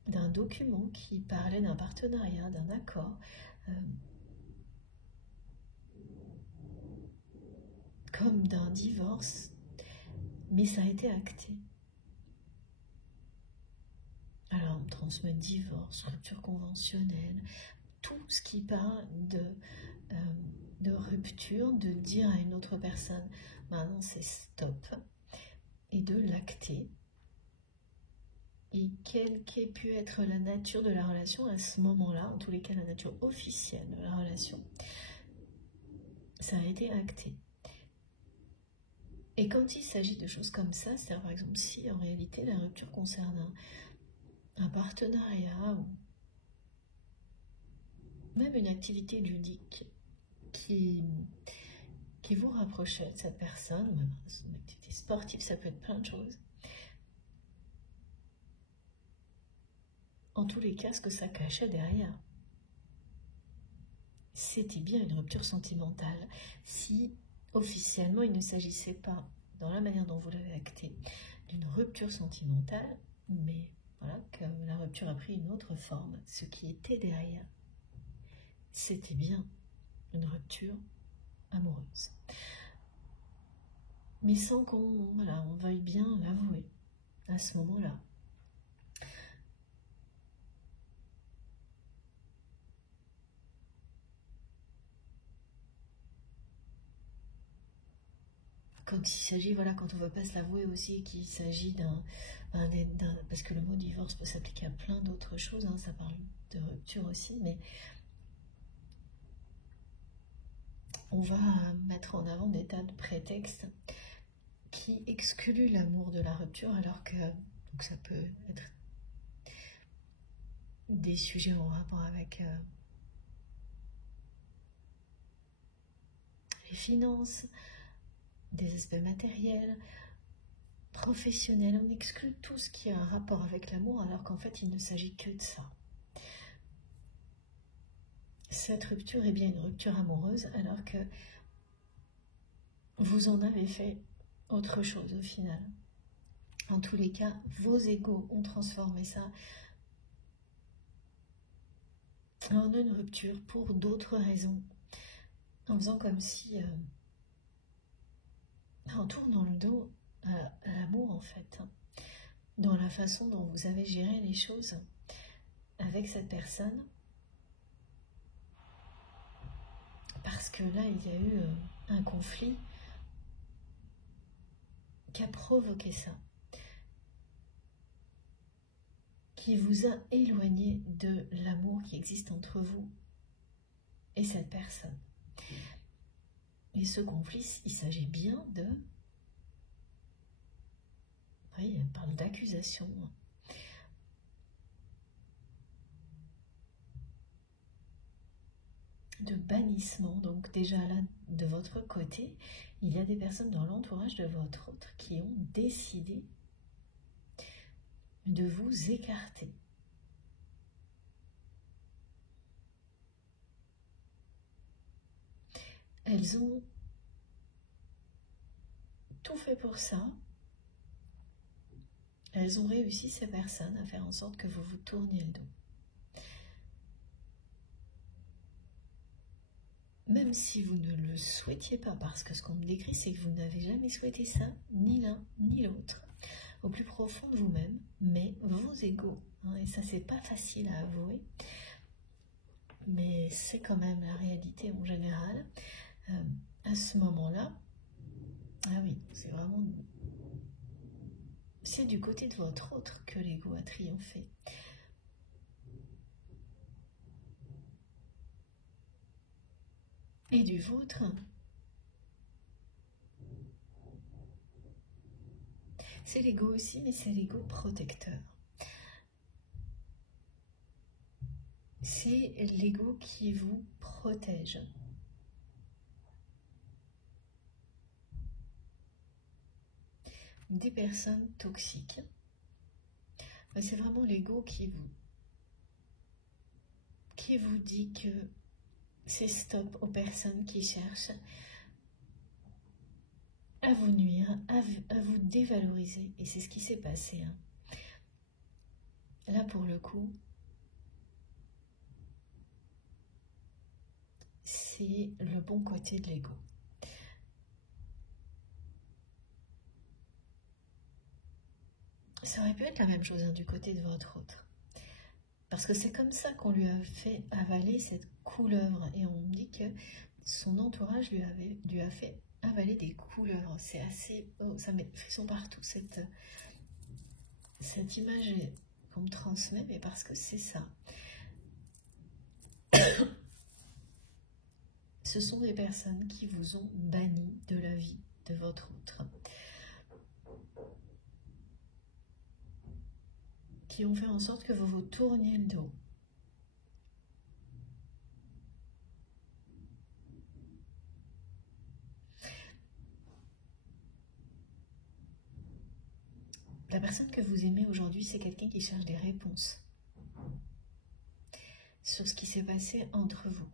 d'un document qui parlait d'un partenariat, d'un accord, comme d'un divorce, mais ça a été acté. Alors, on transmet divorce, rupture conventionnelle, tout ce qui parle de rupture, de dire à une autre personne, maintenant c'est stop, et de l'acter. Et quelle qu'ait pu être la nature de la relation à ce moment-là, en tous les cas la nature officielle de la relation, ça a été acté. Et quand il s'agit de choses comme ça, c'est-à-dire par exemple si en réalité la rupture concerne un partenariat ou même une activité ludique qui vous rapprochait de cette personne, ou même une activité sportive, ça peut être plein de choses. en tous les cas ce que ça cachait derrière. C'était bien une rupture sentimentale. Si officiellement il ne s'agissait pas, dans la manière dont vous l'avez acté, d'une rupture sentimentale, mais voilà, que la rupture a pris une autre forme, ce qui était derrière, c'était bien une rupture amoureuse. Mais sans qu'on on veuille bien l'avouer à ce moment-là. Quand il s'agit, quand on ne veut pas se l'avouer aussi, qu'il s'agit d'un... Parce que le mot divorce peut s'appliquer à plein d'autres choses, ça parle de rupture aussi, mais on va mettre en avant des tas de prétextes qui excluent l'amour de la rupture, alors que donc ça peut être des sujets en rapport avec les finances, des aspects matériels, professionnels. On exclut tout ce qui a un rapport avec l'amour, alors qu'en fait il ne s'agit que de ça. Cette rupture est bien une rupture amoureuse, alors que vous en avez fait autre chose au final. En tous les cas, vos égos ont transformé ça en une rupture pour d'autres raisons, en faisant comme si, en tournant le dos à l'amour en fait, dans la façon dont vous avez géré les choses avec cette personne, parce que là il y a eu un conflit qui a provoqué ça, qui vous a éloigné de l'amour qui existe entre vous et cette personne. Et ce conflit, il s'agit bien de... Oui, elle parle d'accusation. De bannissement. Donc déjà là, de votre côté, il y a des personnes dans l'entourage de votre autre qui ont décidé de vous écarter. Elles ont tout fait pour ça. Elles ont réussi, ces personnes, à faire en sorte que vous vous tourniez le dos. Même si vous ne le souhaitiez pas, parce que ce qu'on me décrit, c'est que vous n'avez jamais souhaité ça, ni l'un ni l'autre, au plus profond de vous-même, mais vos égos, et ça c'est pas facile à avouer, mais c'est quand même la réalité en général, à ce moment-là, ah oui, c'est vraiment... C'est du côté de votre autre que l'ego a triomphé. Et du vôtre. C'est l'ego aussi, mais c'est l'ego protecteur. C'est l'ego qui vous protège. Des personnes toxiques. C'est vraiment l'ego qui vous dit que c'est stop aux personnes qui cherchent à vous nuire, à vous dévaloriser. Et c'est ce qui s'est passé. Là, pour le coup, c'est le bon côté de l'ego. Ça aurait pu être la même chose du côté de votre autre. Parce que c'est comme ça qu'on lui a fait avaler cette couleuvre. Et on dit que son entourage lui a fait avaler des couleuvres. C'est assez... Oh, ça met frisson partout, cette image qu'on me transmet, mais parce que c'est ça. Ce sont des personnes qui vous ont banni de la vie de votre autre. Qui ont fait en sorte que vous vous tourniez le dos. La personne que vous aimez aujourd'hui, c'est quelqu'un qui cherche des réponses. sur ce qui s'est passé entre vous.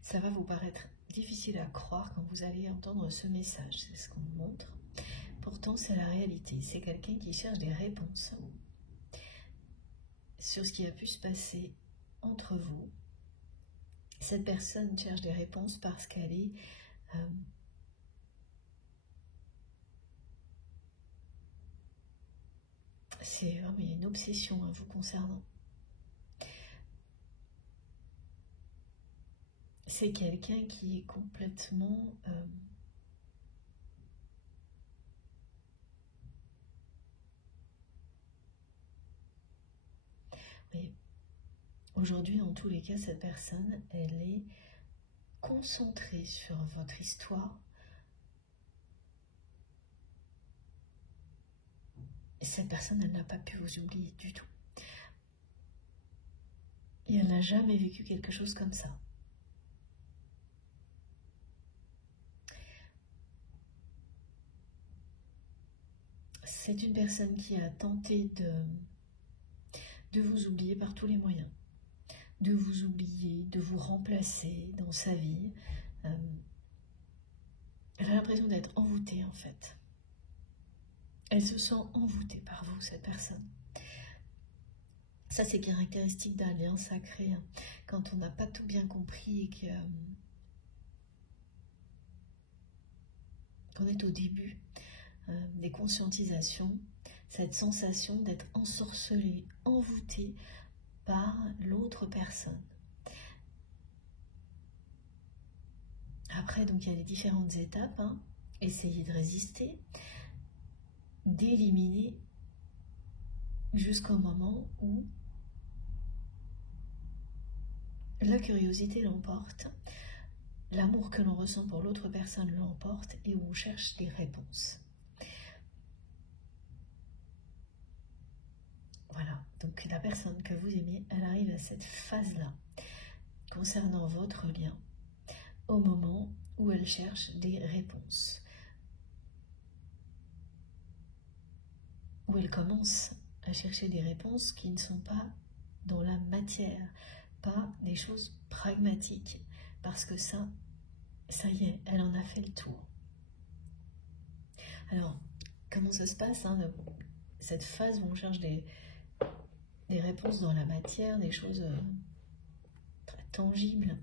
Ça va vous paraître difficile à croire quand vous allez entendre ce message, c'est ce qu'on vous montre. Pourtant, c'est la réalité. C'est quelqu'un qui cherche des réponses sur ce qui a pu se passer entre vous. Cette personne cherche des réponses parce qu'elle est c'est vraiment il y a une obsession vous concernant. C'est quelqu'un qui est complètement mais aujourd'hui, dans tous les cas, cette personne, elle est concentrée sur votre histoire. Et cette personne, elle n'a pas pu vous oublier du tout. Et elle n'a jamais vécu quelque chose comme ça. C'est une personne qui a tenté de vous oublier par tous les moyens. De vous oublier, de vous remplacer dans sa vie. Elle a l'impression d'être envoûtée en fait. Elle se sent envoûtée par vous, cette personne. Ça, c'est caractéristique d'un lien sacré. Quand on n'a pas tout bien compris et qu'on est au début des conscientisations, cette sensation d'être ensorcelé, envoûté par l'autre personne. Après, donc, il y a les différentes étapes. Essayez de résister, d'éliminer jusqu'au moment où la curiosité l'emporte, l'amour que l'on ressent pour l'autre personne l'emporte et où on cherche des réponses. Voilà, donc la personne que vous aimez, elle arrive à cette phase-là, concernant votre lien, au moment où elle cherche des réponses. Où elle commence à chercher des réponses qui ne sont pas dans la matière, pas des choses pragmatiques, parce que ça y est, elle en a fait le tour. Alors, comment ça se passe, cette phase où on cherche des réponses dans la matière, des choses très tangibles,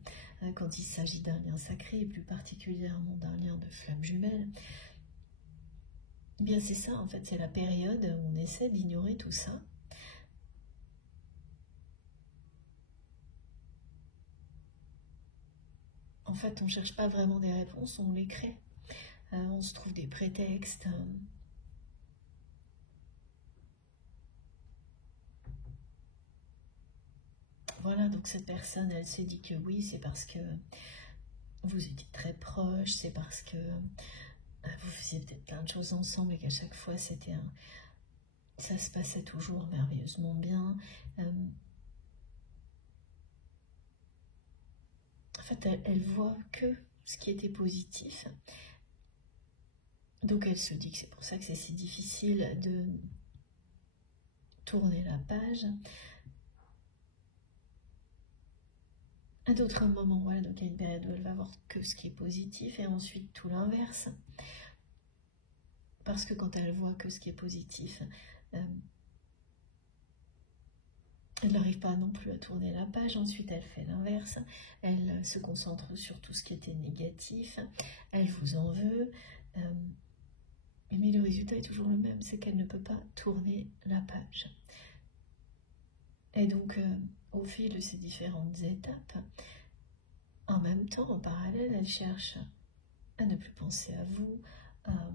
quand il s'agit d'un lien sacré, et plus particulièrement d'un lien de flamme jumelle, eh bien c'est ça, en fait, c'est la période où on essaie d'ignorer tout ça. En fait, on ne cherche pas vraiment des réponses, on les crée. On se trouve des prétextes. Voilà, donc cette personne, elle s'est dit que oui, c'est parce que vous étiez très proches, c'est parce que vous faisiez peut-être plein de choses ensemble et qu'à chaque fois, ça se passait toujours merveilleusement bien. En fait, elle voit que ce qui était positif. Donc elle se dit que c'est pour ça que c'est si difficile de tourner la page. À d'autres moments, voilà, donc il y a une période où elle va voir que ce qui est positif et ensuite tout l'inverse. Parce que quand elle voit que ce qui est positif, elle n'arrive pas non plus à tourner la page. Ensuite, elle fait l'inverse. Elle se concentre sur tout ce qui était négatif. Elle vous en veut. Mais le résultat est toujours le même, c'est qu'elle ne peut pas tourner la page. Et donc, au fil de ces différentes étapes, en même temps, en parallèle, elle cherche à ne plus penser à vous, à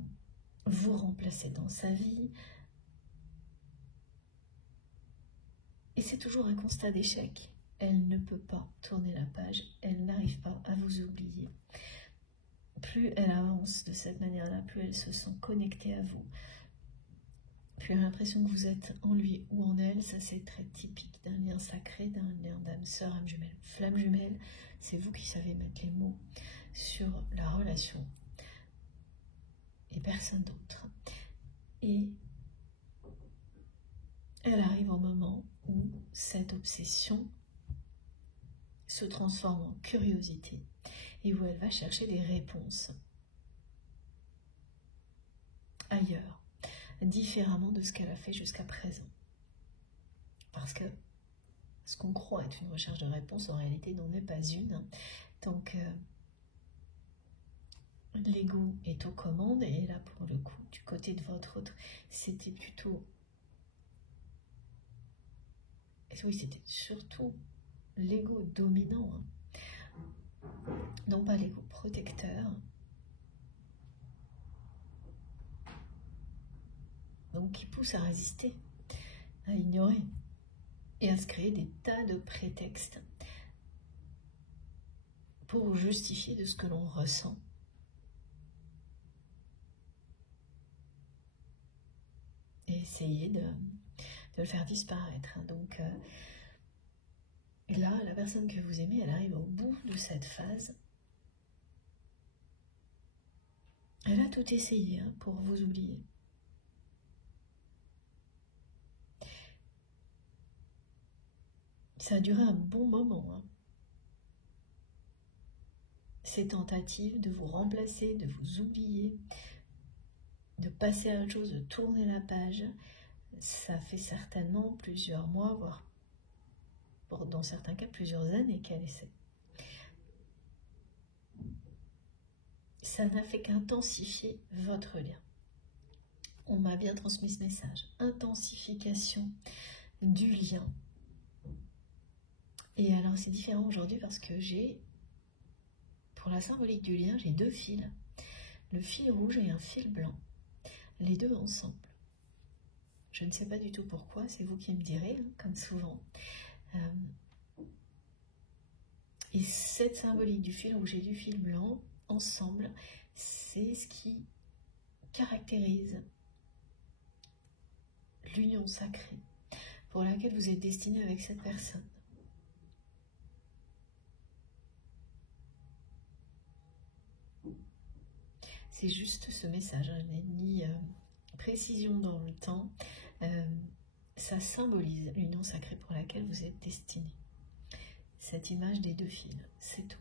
vous remplacer dans sa vie. Et c'est toujours un constat d'échec. Elle ne peut pas tourner la page, elle n'arrive pas à vous oublier. Plus elle avance de cette manière-là, plus elle se sent connectée à vous. Plus elle a l'impression que vous êtes en lui ou en elle. Ça, c'est très typique d'un lien sacré, d'un lien d'âme sœur, âme jumelle. Flamme jumelle, c'est vous qui savez mettre les mots sur la relation. et personne d'autre. Et elle arrive au moment où cette obsession se transforme en curiosité et où elle va chercher des réponses ailleurs, différemment de ce qu'elle a fait jusqu'à présent. Parce que ce qu'on croit être une recherche de réponse, en réalité, n'en est pas une. Donc, l'ego est aux commandes, et là, pour le coup, du côté de votre autre, c'était plutôt... Oui, c'était surtout l'ego dominant, non pas l'ego protecteur. Donc, qui pousse à résister, à ignorer, et à se créer des tas de prétextes pour justifier de ce que l'on ressent. Et essayer de le faire disparaître. Donc là, la personne que vous aimez, elle arrive au bout de cette phase. Elle a tout essayé pour vous oublier. Ça a duré un bon moment. Ces tentatives de vous remplacer, de vous oublier, de passer à autre chose, de tourner la page, ça fait certainement plusieurs mois, voire dans certains cas plusieurs années qu'elle essaie. Ça n'a fait qu'intensifier votre lien. On m'a bien transmis ce message. Intensification du lien. Et alors c'est différent aujourd'hui parce que j'ai, pour la symbolique du lien, j'ai deux fils. Le fil rouge et un fil blanc. Les deux ensemble. Je ne sais pas du tout pourquoi, c'est vous qui me direz, comme souvent. Et cette symbolique du fil rouge et du fil blanc, ensemble, c'est ce qui caractérise l'union sacrée pour laquelle vous êtes destiné avec cette personne. C'est juste ce message, je n'ai ni précision dans le temps. Ça symbolise l'union sacrée pour laquelle vous êtes destiné. Cette image des deux fils, c'est tout.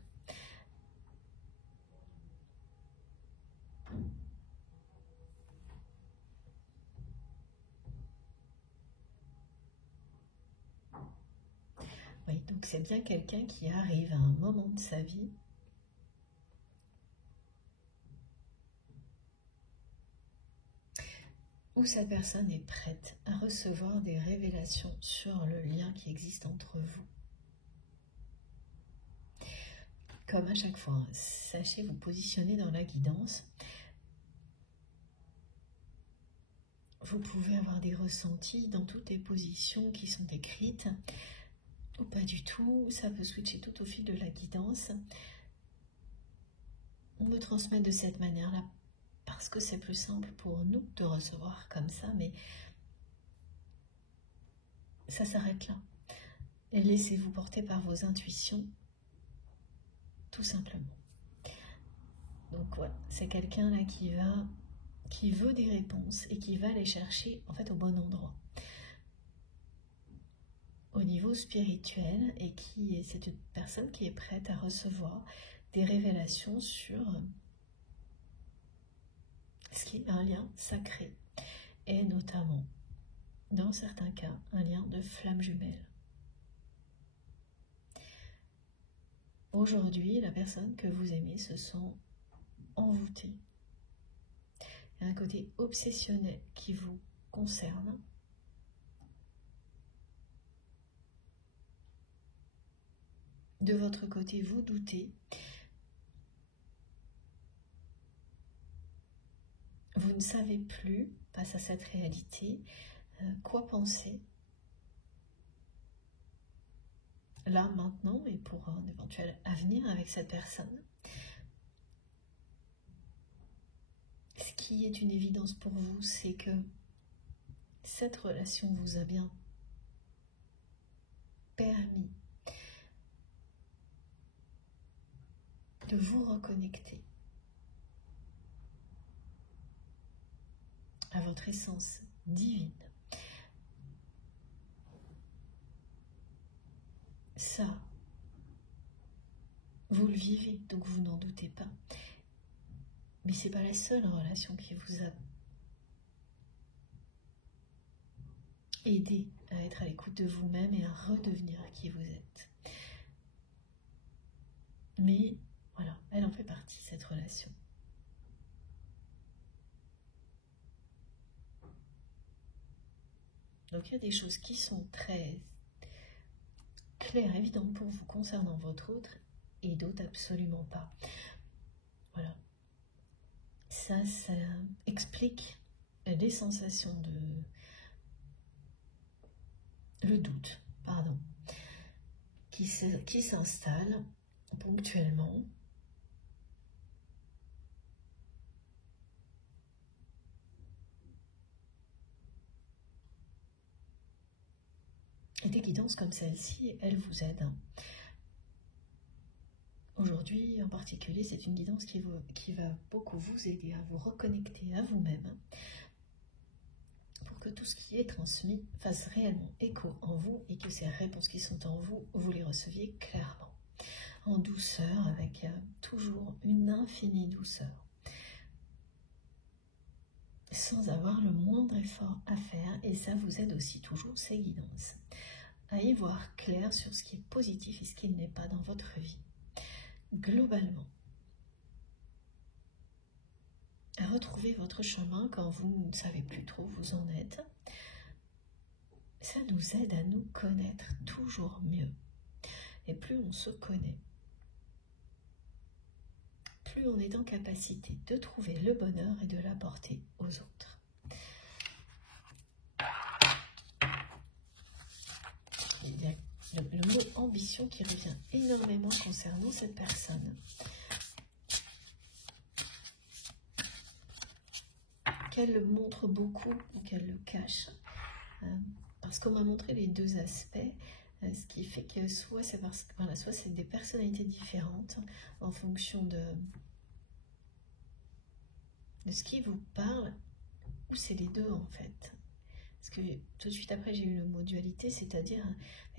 Oui, donc c'est bien quelqu'un qui arrive à un moment de sa vie où cette personne est prête à recevoir des révélations sur le lien qui existe entre vous. Comme à chaque fois, sachez vous positionner dans la guidance. Vous pouvez avoir des ressentis dans toutes les positions qui sont décrites, ou pas du tout, ça peut switcher tout au fil de la guidance. On me transmet de cette manière-là parce que c'est plus simple pour nous de recevoir comme ça, mais ça s'arrête là. Et laissez-vous porter par vos intuitions, tout simplement. Donc voilà, c'est quelqu'un là qui veut des réponses et qui va les chercher en fait au bon endroit. Au niveau spirituel, et c'est une personne qui est prête à recevoir des révélations sur ce qui est un lien sacré, et notamment, dans certains cas, un lien de flamme jumelle. Aujourd'hui, la personne que vous aimez se sent envoûtée. Il y a un côté obsessionnel qui vous concerne. De votre côté, vous doutez. Vous ne savez plus, face à cette réalité, quoi penser. Là, maintenant, et pour un éventuel avenir avec cette personne. Ce qui est une évidence pour vous, c'est que cette relation vous a bien permis de vous reconnecter à votre essence divine. Ça, vous le vivez, donc vous n'en doutez pas. Mais ce n'est pas la seule relation qui vous a aidé à être à l'écoute de vous-même et à redevenir à qui vous êtes. Mais voilà, elle en fait partie, cette relation. Donc il y a des choses qui sont très claires, évidentes pour vous concernant votre autre, et d'autres absolument pas. Voilà. Ça explique les sensations le doute, pardon, qui s'installe ponctuellement. Et des guidances comme celle-ci, elles vous aident. Aujourd'hui, en particulier, c'est une guidance qui va beaucoup vous aider à vous reconnecter à vous-même pour que tout ce qui est transmis fasse réellement écho en vous et que ces réponses qui sont en vous, vous les receviez clairement, en douceur, avec toujours une infinie douceur, sans avoir le moindre effort à faire. Et ça vous aide aussi toujours, ces guidances, à y voir clair sur ce qui est positif et ce qui ne l'est pas dans votre vie. Globalement, retrouvez votre chemin quand vous ne savez plus trop où vous en êtes. Ça nous aide à nous connaître toujours mieux. Et plus on se connaît, plus on est en capacité de trouver le bonheur et de l'apporter aux autres. Il y a le mot ambition qui revient énormément concernant cette personne. Qu'elle le montre beaucoup ou qu'elle le cache. Parce qu'on m'a montré les deux aspects, ce qui fait que soit c'est des personnalités différentes en fonction de ce qui vous parle, ou c'est les deux en fait. Parce que tout de suite après j'ai eu le mot dualité, c'est-à-dire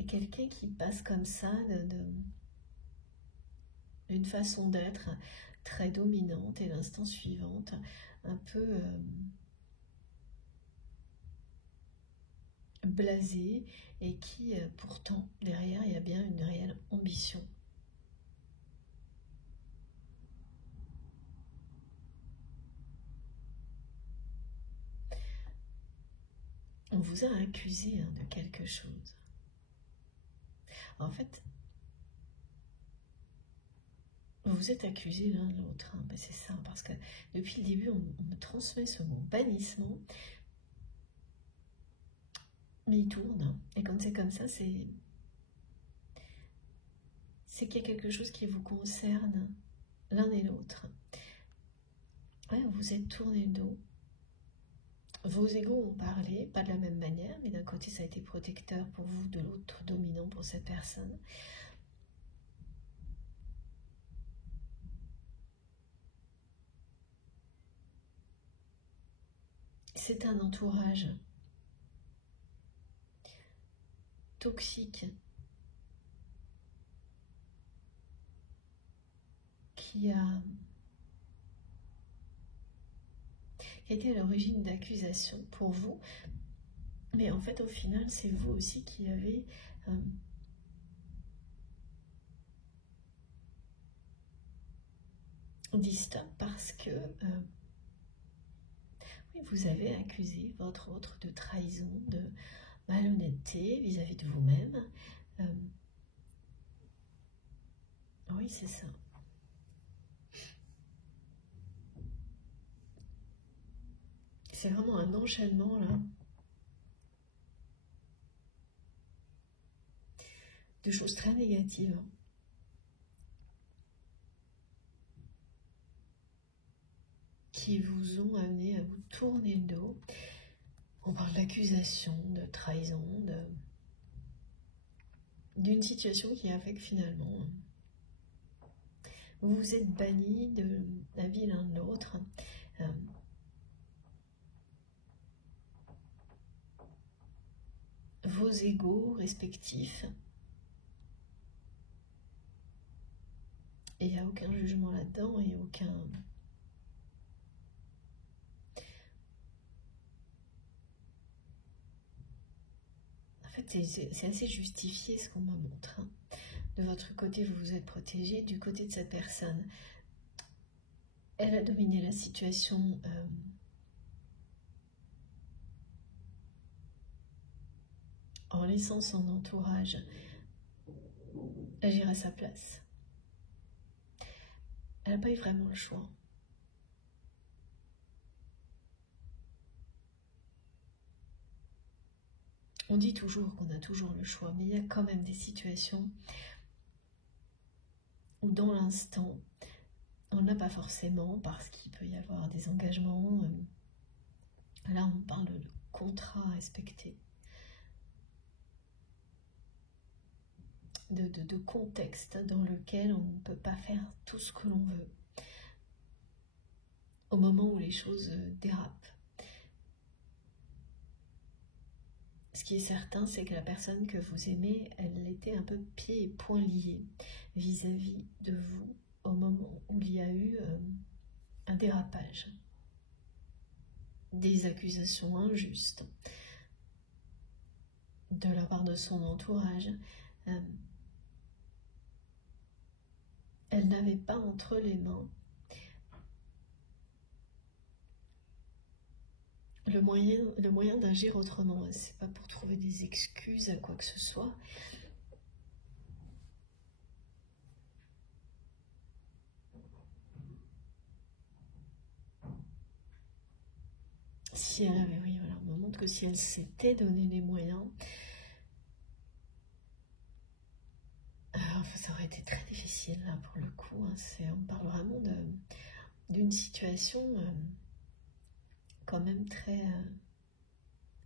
quelqu'un qui passe comme ça d'une façon d'être très dominante et l'instant suivante un peu blasé, et qui pourtant derrière il y a bien une réelle ambition. On vous a accusé de quelque chose. En fait, vous vous êtes accusés l'un de l'autre. Ben c'est ça, parce que depuis le début, on me transmet ce mot bannissement. Mais il tourne. Et quand c'est comme ça, c'est qu'il y a quelque chose qui vous concerne l'un et l'autre. Ouais, vous êtes tourné le dos. Vos égos ont parlé, pas de la même manière, mais d'un côté ça a été protecteur pour vous, de l'autre dominant pour cette personne. C'est un entourage toxique qui a été à l'origine d'accusations pour vous, mais en fait au final c'est vous aussi qui avez dit stop, parce que oui, vous avez accusé votre autre de trahison, de malhonnêteté vis-à-vis de vous-même. Oui, c'est ça. C'est vraiment un enchaînement là de choses très négatives. Qui vous ont amené à vous tourner le dos. On parle d'accusation, de trahison, d'une situation qui a fait que finalement vous vous êtes bannis de la vie l'un de l'autre. vos égos respectifs. Et il n'y a aucun jugement là-dedans et aucun... En fait, c'est assez justifié ce qu'on me montre. Hein. De votre côté, vous vous êtes protégé. Du côté de cette personne, elle a dominé la situation en laissant son entourage agir à sa place. Elle n'a pas eu vraiment le choix. On dit toujours qu'on a toujours le choix, mais il y a quand même des situations où dans l'instant, on n'a pas forcément, parce qu'il peut y avoir des engagements. Là, on parle de contrat à respecter, de contexte dans lequel on ne peut pas faire tout ce que l'on veut. Au moment où les choses dérapent. Ce qui est certain, c'est que la personne que vous aimez, elle était un peu pieds et poings liés vis-à-vis de vous au moment où il y a eu un dérapage, des accusations injustes de la part de son entourage. Elle n'avait pas entre les mains le moyen d'agir autrement. C'est pas pour trouver des excuses à quoi que ce soit. Si elle avait, oui, voilà, on montre que si elle s'était donné les moyens, ça aurait été très difficile là pour le coup. Hein, on parle vraiment d'une situation quand même très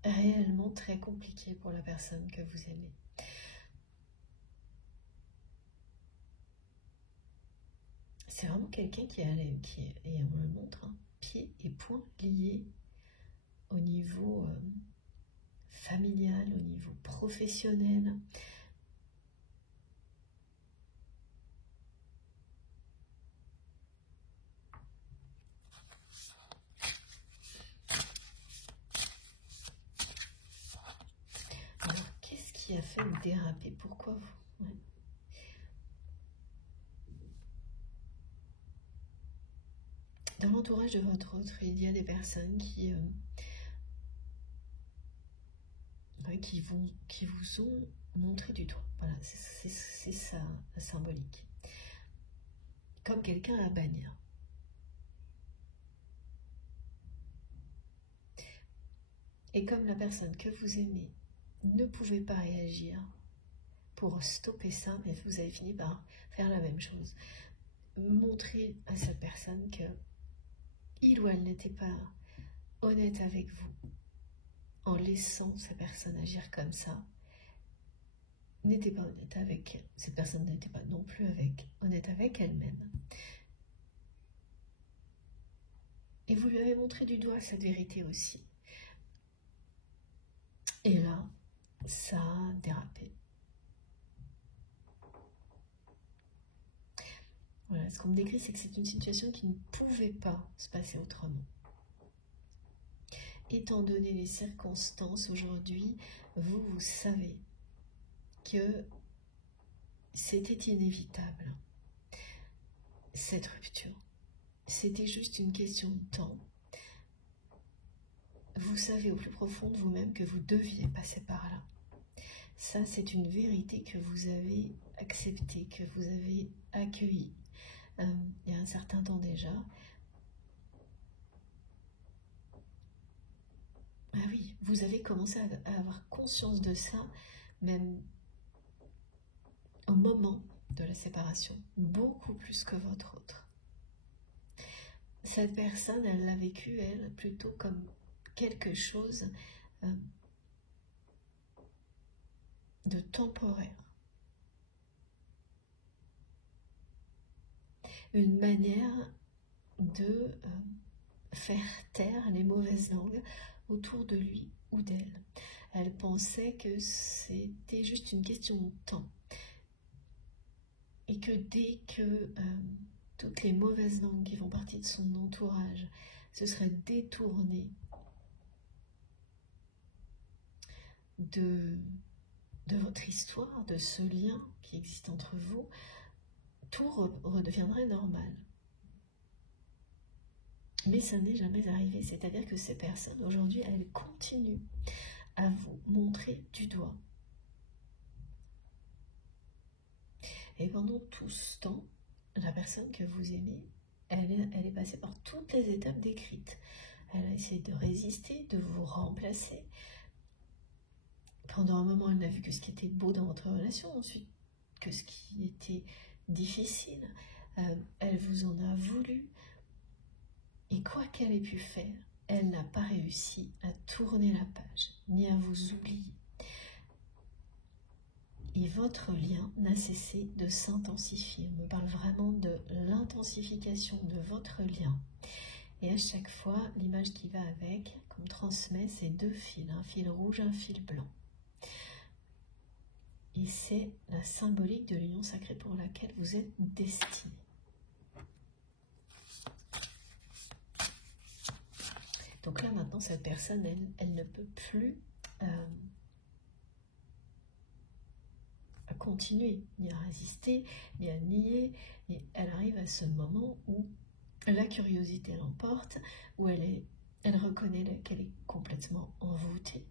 réellement très compliquée pour la personne que vous aimez. C'est vraiment quelqu'un qui est, et on le montre, hein, pieds et poings liés au niveau familial, au niveau professionnel. Alors, qu'est-ce qui a fait déraper? Pourquoi vous... Ouais. Dans l'entourage de votre autre, il y a des personnes qui vous ont montré du doigt. Voilà, c'est ça la symbolique. Comme quelqu'un à bannir. Et comme la personne que vous aimez ne pouvait pas réagir pour stopper ça, mais vous avez fini par faire la même chose. Montrer à cette personne que il ou elle n'était pas honnête avec vous en laissant cette personne agir comme ça, n'était pas honnête avec elle. Cette personne n'était pas non plus honnête avec elle-même. Et vous lui avez montré du doigt cette vérité aussi. Et là, ça a dérapé. Voilà, ce qu'on me décrit, c'est que c'est une situation qui ne pouvait pas se passer autrement. Étant donné les circonstances aujourd'hui, vous savez que c'était inévitable, cette rupture. C'était juste une question de temps. Vous savez au plus profond de vous-même que vous deviez passer par là. Ça, c'est une vérité que vous avez acceptée, que vous avez accueillie il y a un certain temps déjà. Ah oui, vous avez commencé à avoir conscience de ça, même au moment de la séparation, beaucoup plus que votre autre. Cette personne, elle l'a vécu, elle, plutôt comme quelque chose de temporaire. Une manière de faire taire les mauvaises langues autour de lui ou d'elle. Elle pensait que c'était juste une question de temps. Et que dès que toutes les mauvaises langues qui font partie de son entourage se seraient détournées de votre histoire, de ce lien qui existe entre vous, tout redeviendrait normal. Mais ça n'est jamais arrivé, c'est-à-dire que ces personnes, aujourd'hui, elles continuent à vous montrer du doigt. Et pendant tout ce temps, la personne que vous aimez, elle est passée par toutes les étapes décrites. Elle a essayé de résister, de vous remplacer. Pendant un moment, elle n'a vu que ce qui était beau dans votre relation, ensuite que ce qui était difficile. Elle vous en a voulu. Et quoi qu'elle ait pu faire, elle n'a pas réussi à tourner la page, ni à vous oublier. Et votre lien n'a cessé de s'intensifier. On me parle vraiment de l'intensification de votre lien. Et à chaque fois, l'image qui va avec, comme transmet, c'est deux fils, un fil rouge, un fil blanc. Et c'est la symbolique de l'union sacrée pour laquelle vous êtes destiné. Donc là, maintenant, cette personne, elle ne peut plus à continuer, ni à résister, ni à nier. Et elle arrive à ce moment où la curiosité l'emporte, où elle reconnaît qu'elle est complètement envoûtée.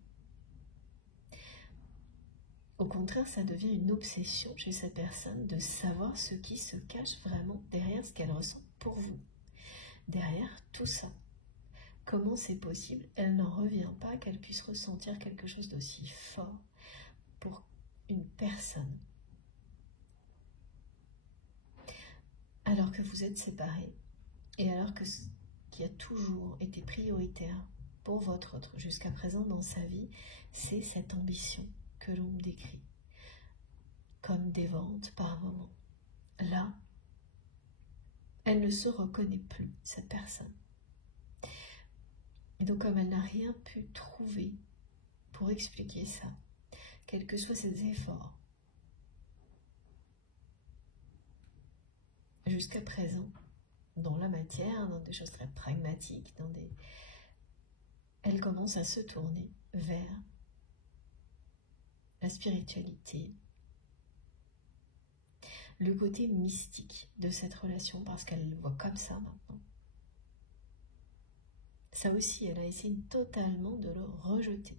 Au contraire, ça devient une obsession chez cette personne de savoir ce qui se cache vraiment derrière ce qu'elle ressent pour vous. Derrière tout ça. Comment c'est possible? Elle n'en revient pas qu'elle puisse ressentir quelque chose d'aussi fort pour une personne. Alors que vous êtes séparés et alors que ce qui a toujours été prioritaire pour votre autre jusqu'à présent dans sa vie, c'est cette ambition que l'on décrit comme dévorante par moment. Là, elle ne se reconnaît plus, cette personne. Et donc, comme elle n'a rien pu trouver pour expliquer ça, quels que soient ses efforts, jusqu'à présent, dans la matière, dans des choses très pragmatiques, elle commence à se tourner vers la spiritualité, le côté mystique de cette relation, parce qu'elle le voit comme ça maintenant. Ça aussi, elle a essayé totalement de le rejeter.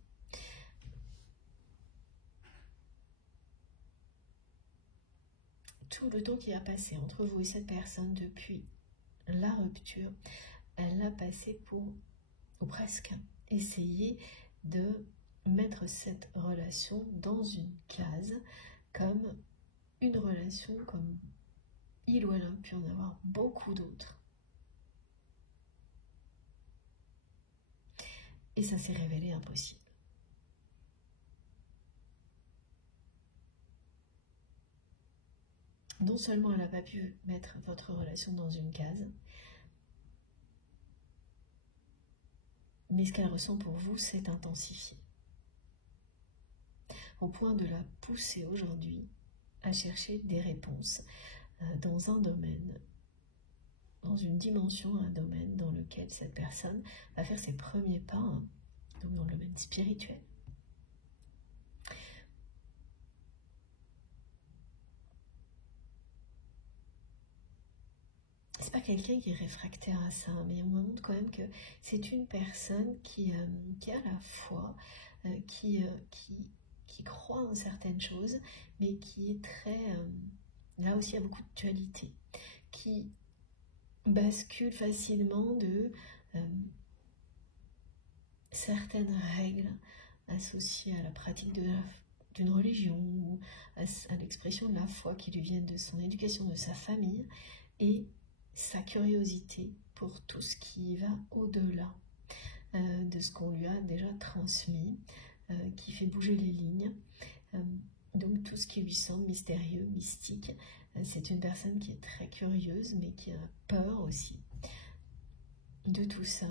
Tout le temps qui a passé entre vous et cette personne depuis la rupture, elle l'a passé pour, ou presque, essayer de mettre cette relation dans une case comme une relation comme il ou elle a pu en avoir beaucoup d'autres. Et ça s'est révélé impossible. Non seulement elle n'a pas pu mettre votre relation dans une case, mais ce qu'elle ressent pour vous s'est intensifié. Au point de la pousser aujourd'hui à chercher des réponses dans un domaine, dans une dimension, un domaine dans lequel cette personne va faire ses premiers pas, donc dans le domaine spirituel. C'est pas quelqu'un qui est réfractaire à ça, mais on me montre quand même que c'est une personne qui a la foi, qui croit en certaines choses, mais qui est très... là aussi, il y a beaucoup de dualité, qui bascule facilement de certaines règles associées à la pratique d'une religion ou à l'expression de la foi qui lui viennent de son éducation, de sa famille, et sa curiosité pour tout ce qui va au-delà de ce qu'on lui a déjà transmis, qui fait bouger les lignes. Donc tout ce qui lui semble mystérieux, mystique, c'est une personne qui est très curieuse, mais qui a peur aussi de tout ça.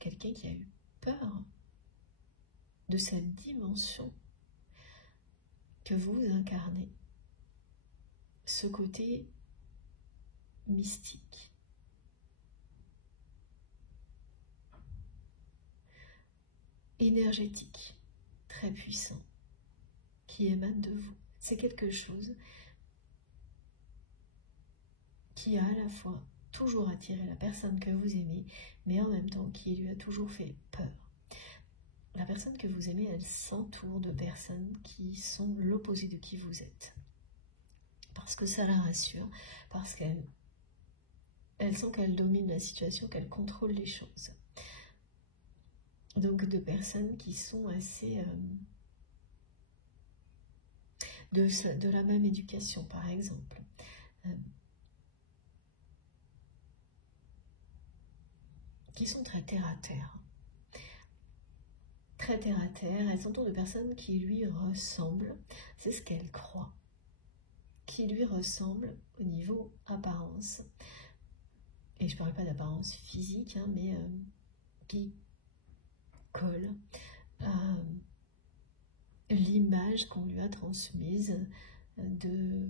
quelqu'un qui a eu peur de cette dimension que vous incarnez, ce côté mystique. Énergétique, très puissant, qui émane de vous. C'est quelque chose qui a à la fois toujours attiré la personne que vous aimez, mais en même temps qui lui a toujours fait peur. La personne que vous aimez, elle s'entoure de personnes qui sont l'opposé de qui vous êtes. Parce que ça la rassure, parce qu'elle sent qu'elle domine la situation, qu'elle contrôle les choses. Donc de personnes qui sont assez de la même éducation, par exemple. Qui sont très terre à terre. Très terre à terre, elles s'entourent de personnes qui lui ressemblent, c'est ce qu'elle croit, qui lui ressemblent au niveau apparence. Et je ne parle pas d'apparence physique, hein, mais qui colle à l'image qu'on lui a transmise de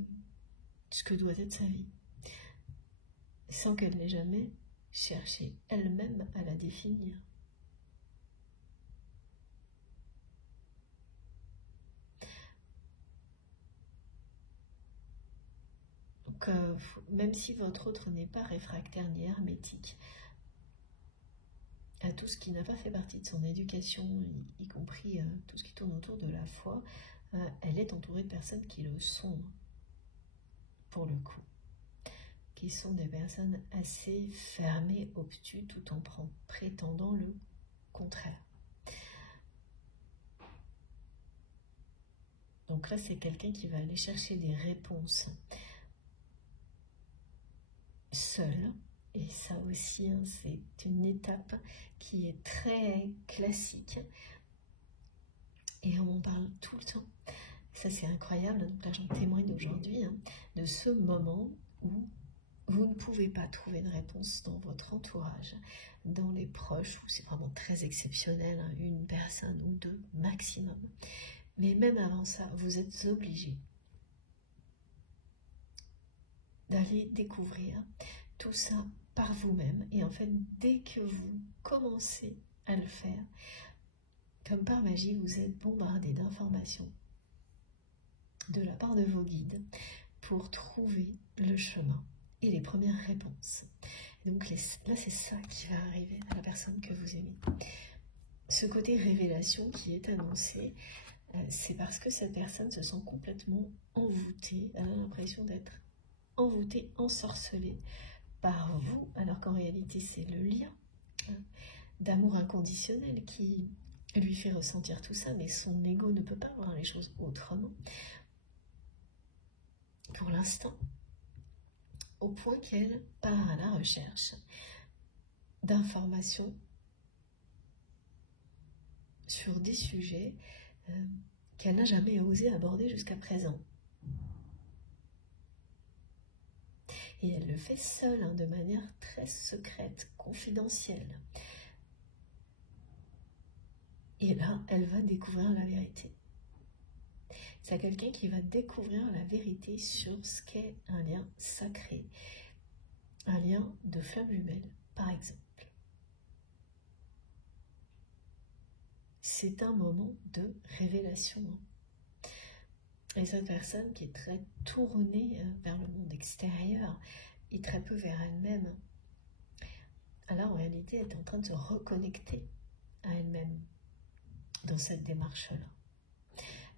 ce que doit être sa vie, sans qu'elle n'ait jamais cherché elle-même à la définir. Donc, même si votre autre n'est pas réfractaire ni hermétique à tout ce qui n'a pas fait partie de son éducation, y compris tout ce qui tourne autour de la foi, elle est entourée de personnes qui le sont, pour le coup, qui sont des personnes assez fermées, obtus, tout en prétendant le contraire. Donc là, c'est quelqu'un qui va aller chercher des réponses seul. Et ça aussi, hein, c'est une étape qui est très classique. Et on en parle tout le temps. Ça, c'est incroyable. Donc là, j'en témoigne aujourd'hui, hein, de ce moment où vous ne pouvez pas trouver de réponse dans votre entourage, dans les proches, où c'est vraiment très exceptionnel, hein, une personne ou deux maximum. Mais même avant ça, vous êtes obligé d'aller découvrir tout ça par vous-même. Et en fait, dès que vous commencez à le faire, comme par magie, vous êtes bombardé d'informations de la part de vos guides pour trouver le chemin et les premières réponses. Donc là, c'est ça qui va arriver à la personne que vous aimez. Ce côté révélation qui est annoncé, c'est parce que cette personne se sent complètement envoûtée. Elle a l'impression d'être envoûtée, ensorcelée par vous, alors qu'en réalité c'est le lien d'amour inconditionnel qui lui fait ressentir tout ça, mais son ego ne peut pas voir les choses autrement pour l'instant, au point qu'elle part à la recherche d'informations sur des sujets qu'elle n'a jamais osé aborder jusqu'à présent. Et elle le fait seule, hein, de manière très secrète, confidentielle. Et là, elle va découvrir la vérité. C'est quelqu'un qui va découvrir la vérité sur ce qu'est un lien sacré, un lien de flamme jumelle, par exemple. C'est un moment de révélation. Et cette personne qui est très tournée vers le monde extérieur et très peu vers elle-même, alors en réalité, elle est en train de se reconnecter à elle-même dans cette démarche-là.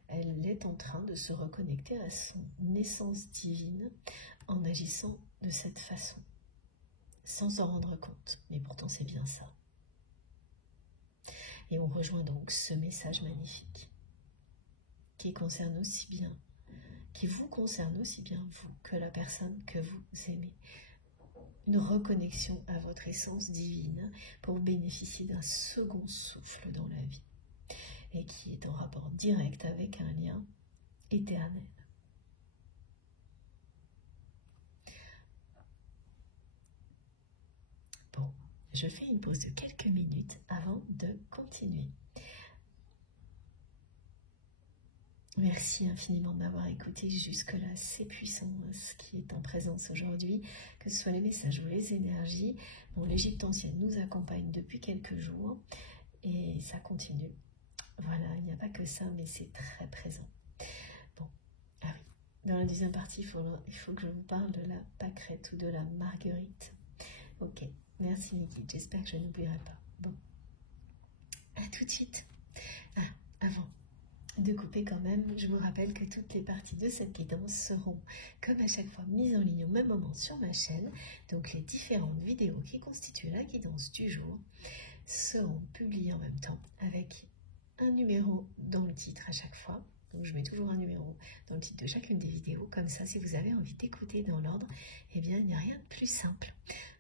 Elle est en train de se reconnecter à son essence divine en agissant de cette façon, sans s'en rendre compte. Mais pourtant, c'est bien ça. Et on rejoint donc ce message magnifique qui concerne aussi bien, qui vous concerne aussi bien vous que la personne que vous aimez. Une reconnexion à votre essence divine pour bénéficier d'un second souffle dans la vie et qui est en rapport direct avec un lien éternel. Bon, je fais une pause de quelques minutes avant de continuer. Merci infiniment de m'avoir écouté jusque-là. C'est puissant ce qui est en présence aujourd'hui, que ce soit les messages ou les énergies. Bon, l'Égypte ancienne nous accompagne depuis quelques jours et ça continue. Voilà, il n'y a pas que ça, mais c'est très présent. Bon, ah oui, dans la deuxième partie, il faut que je vous parle de la pâquerette ou de la marguerite. Ok, merci Niki, j'espère que je n'oublierai pas. Bon, à tout de suite. Ah, avant de couper quand même, je vous rappelle que toutes les parties de cette guidance seront, comme à chaque fois, mises en ligne au même moment sur ma chaîne. Donc les différentes vidéos qui constituent la guidance du jour seront publiées en même temps avec un numéro dans le titre à chaque fois. Donc je mets toujours un numéro dans le titre de chacune des vidéos. Comme ça, si vous avez envie d'écouter dans l'ordre, eh bien, il n'y a rien de plus simple.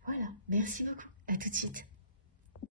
Voilà, merci beaucoup. À tout de suite.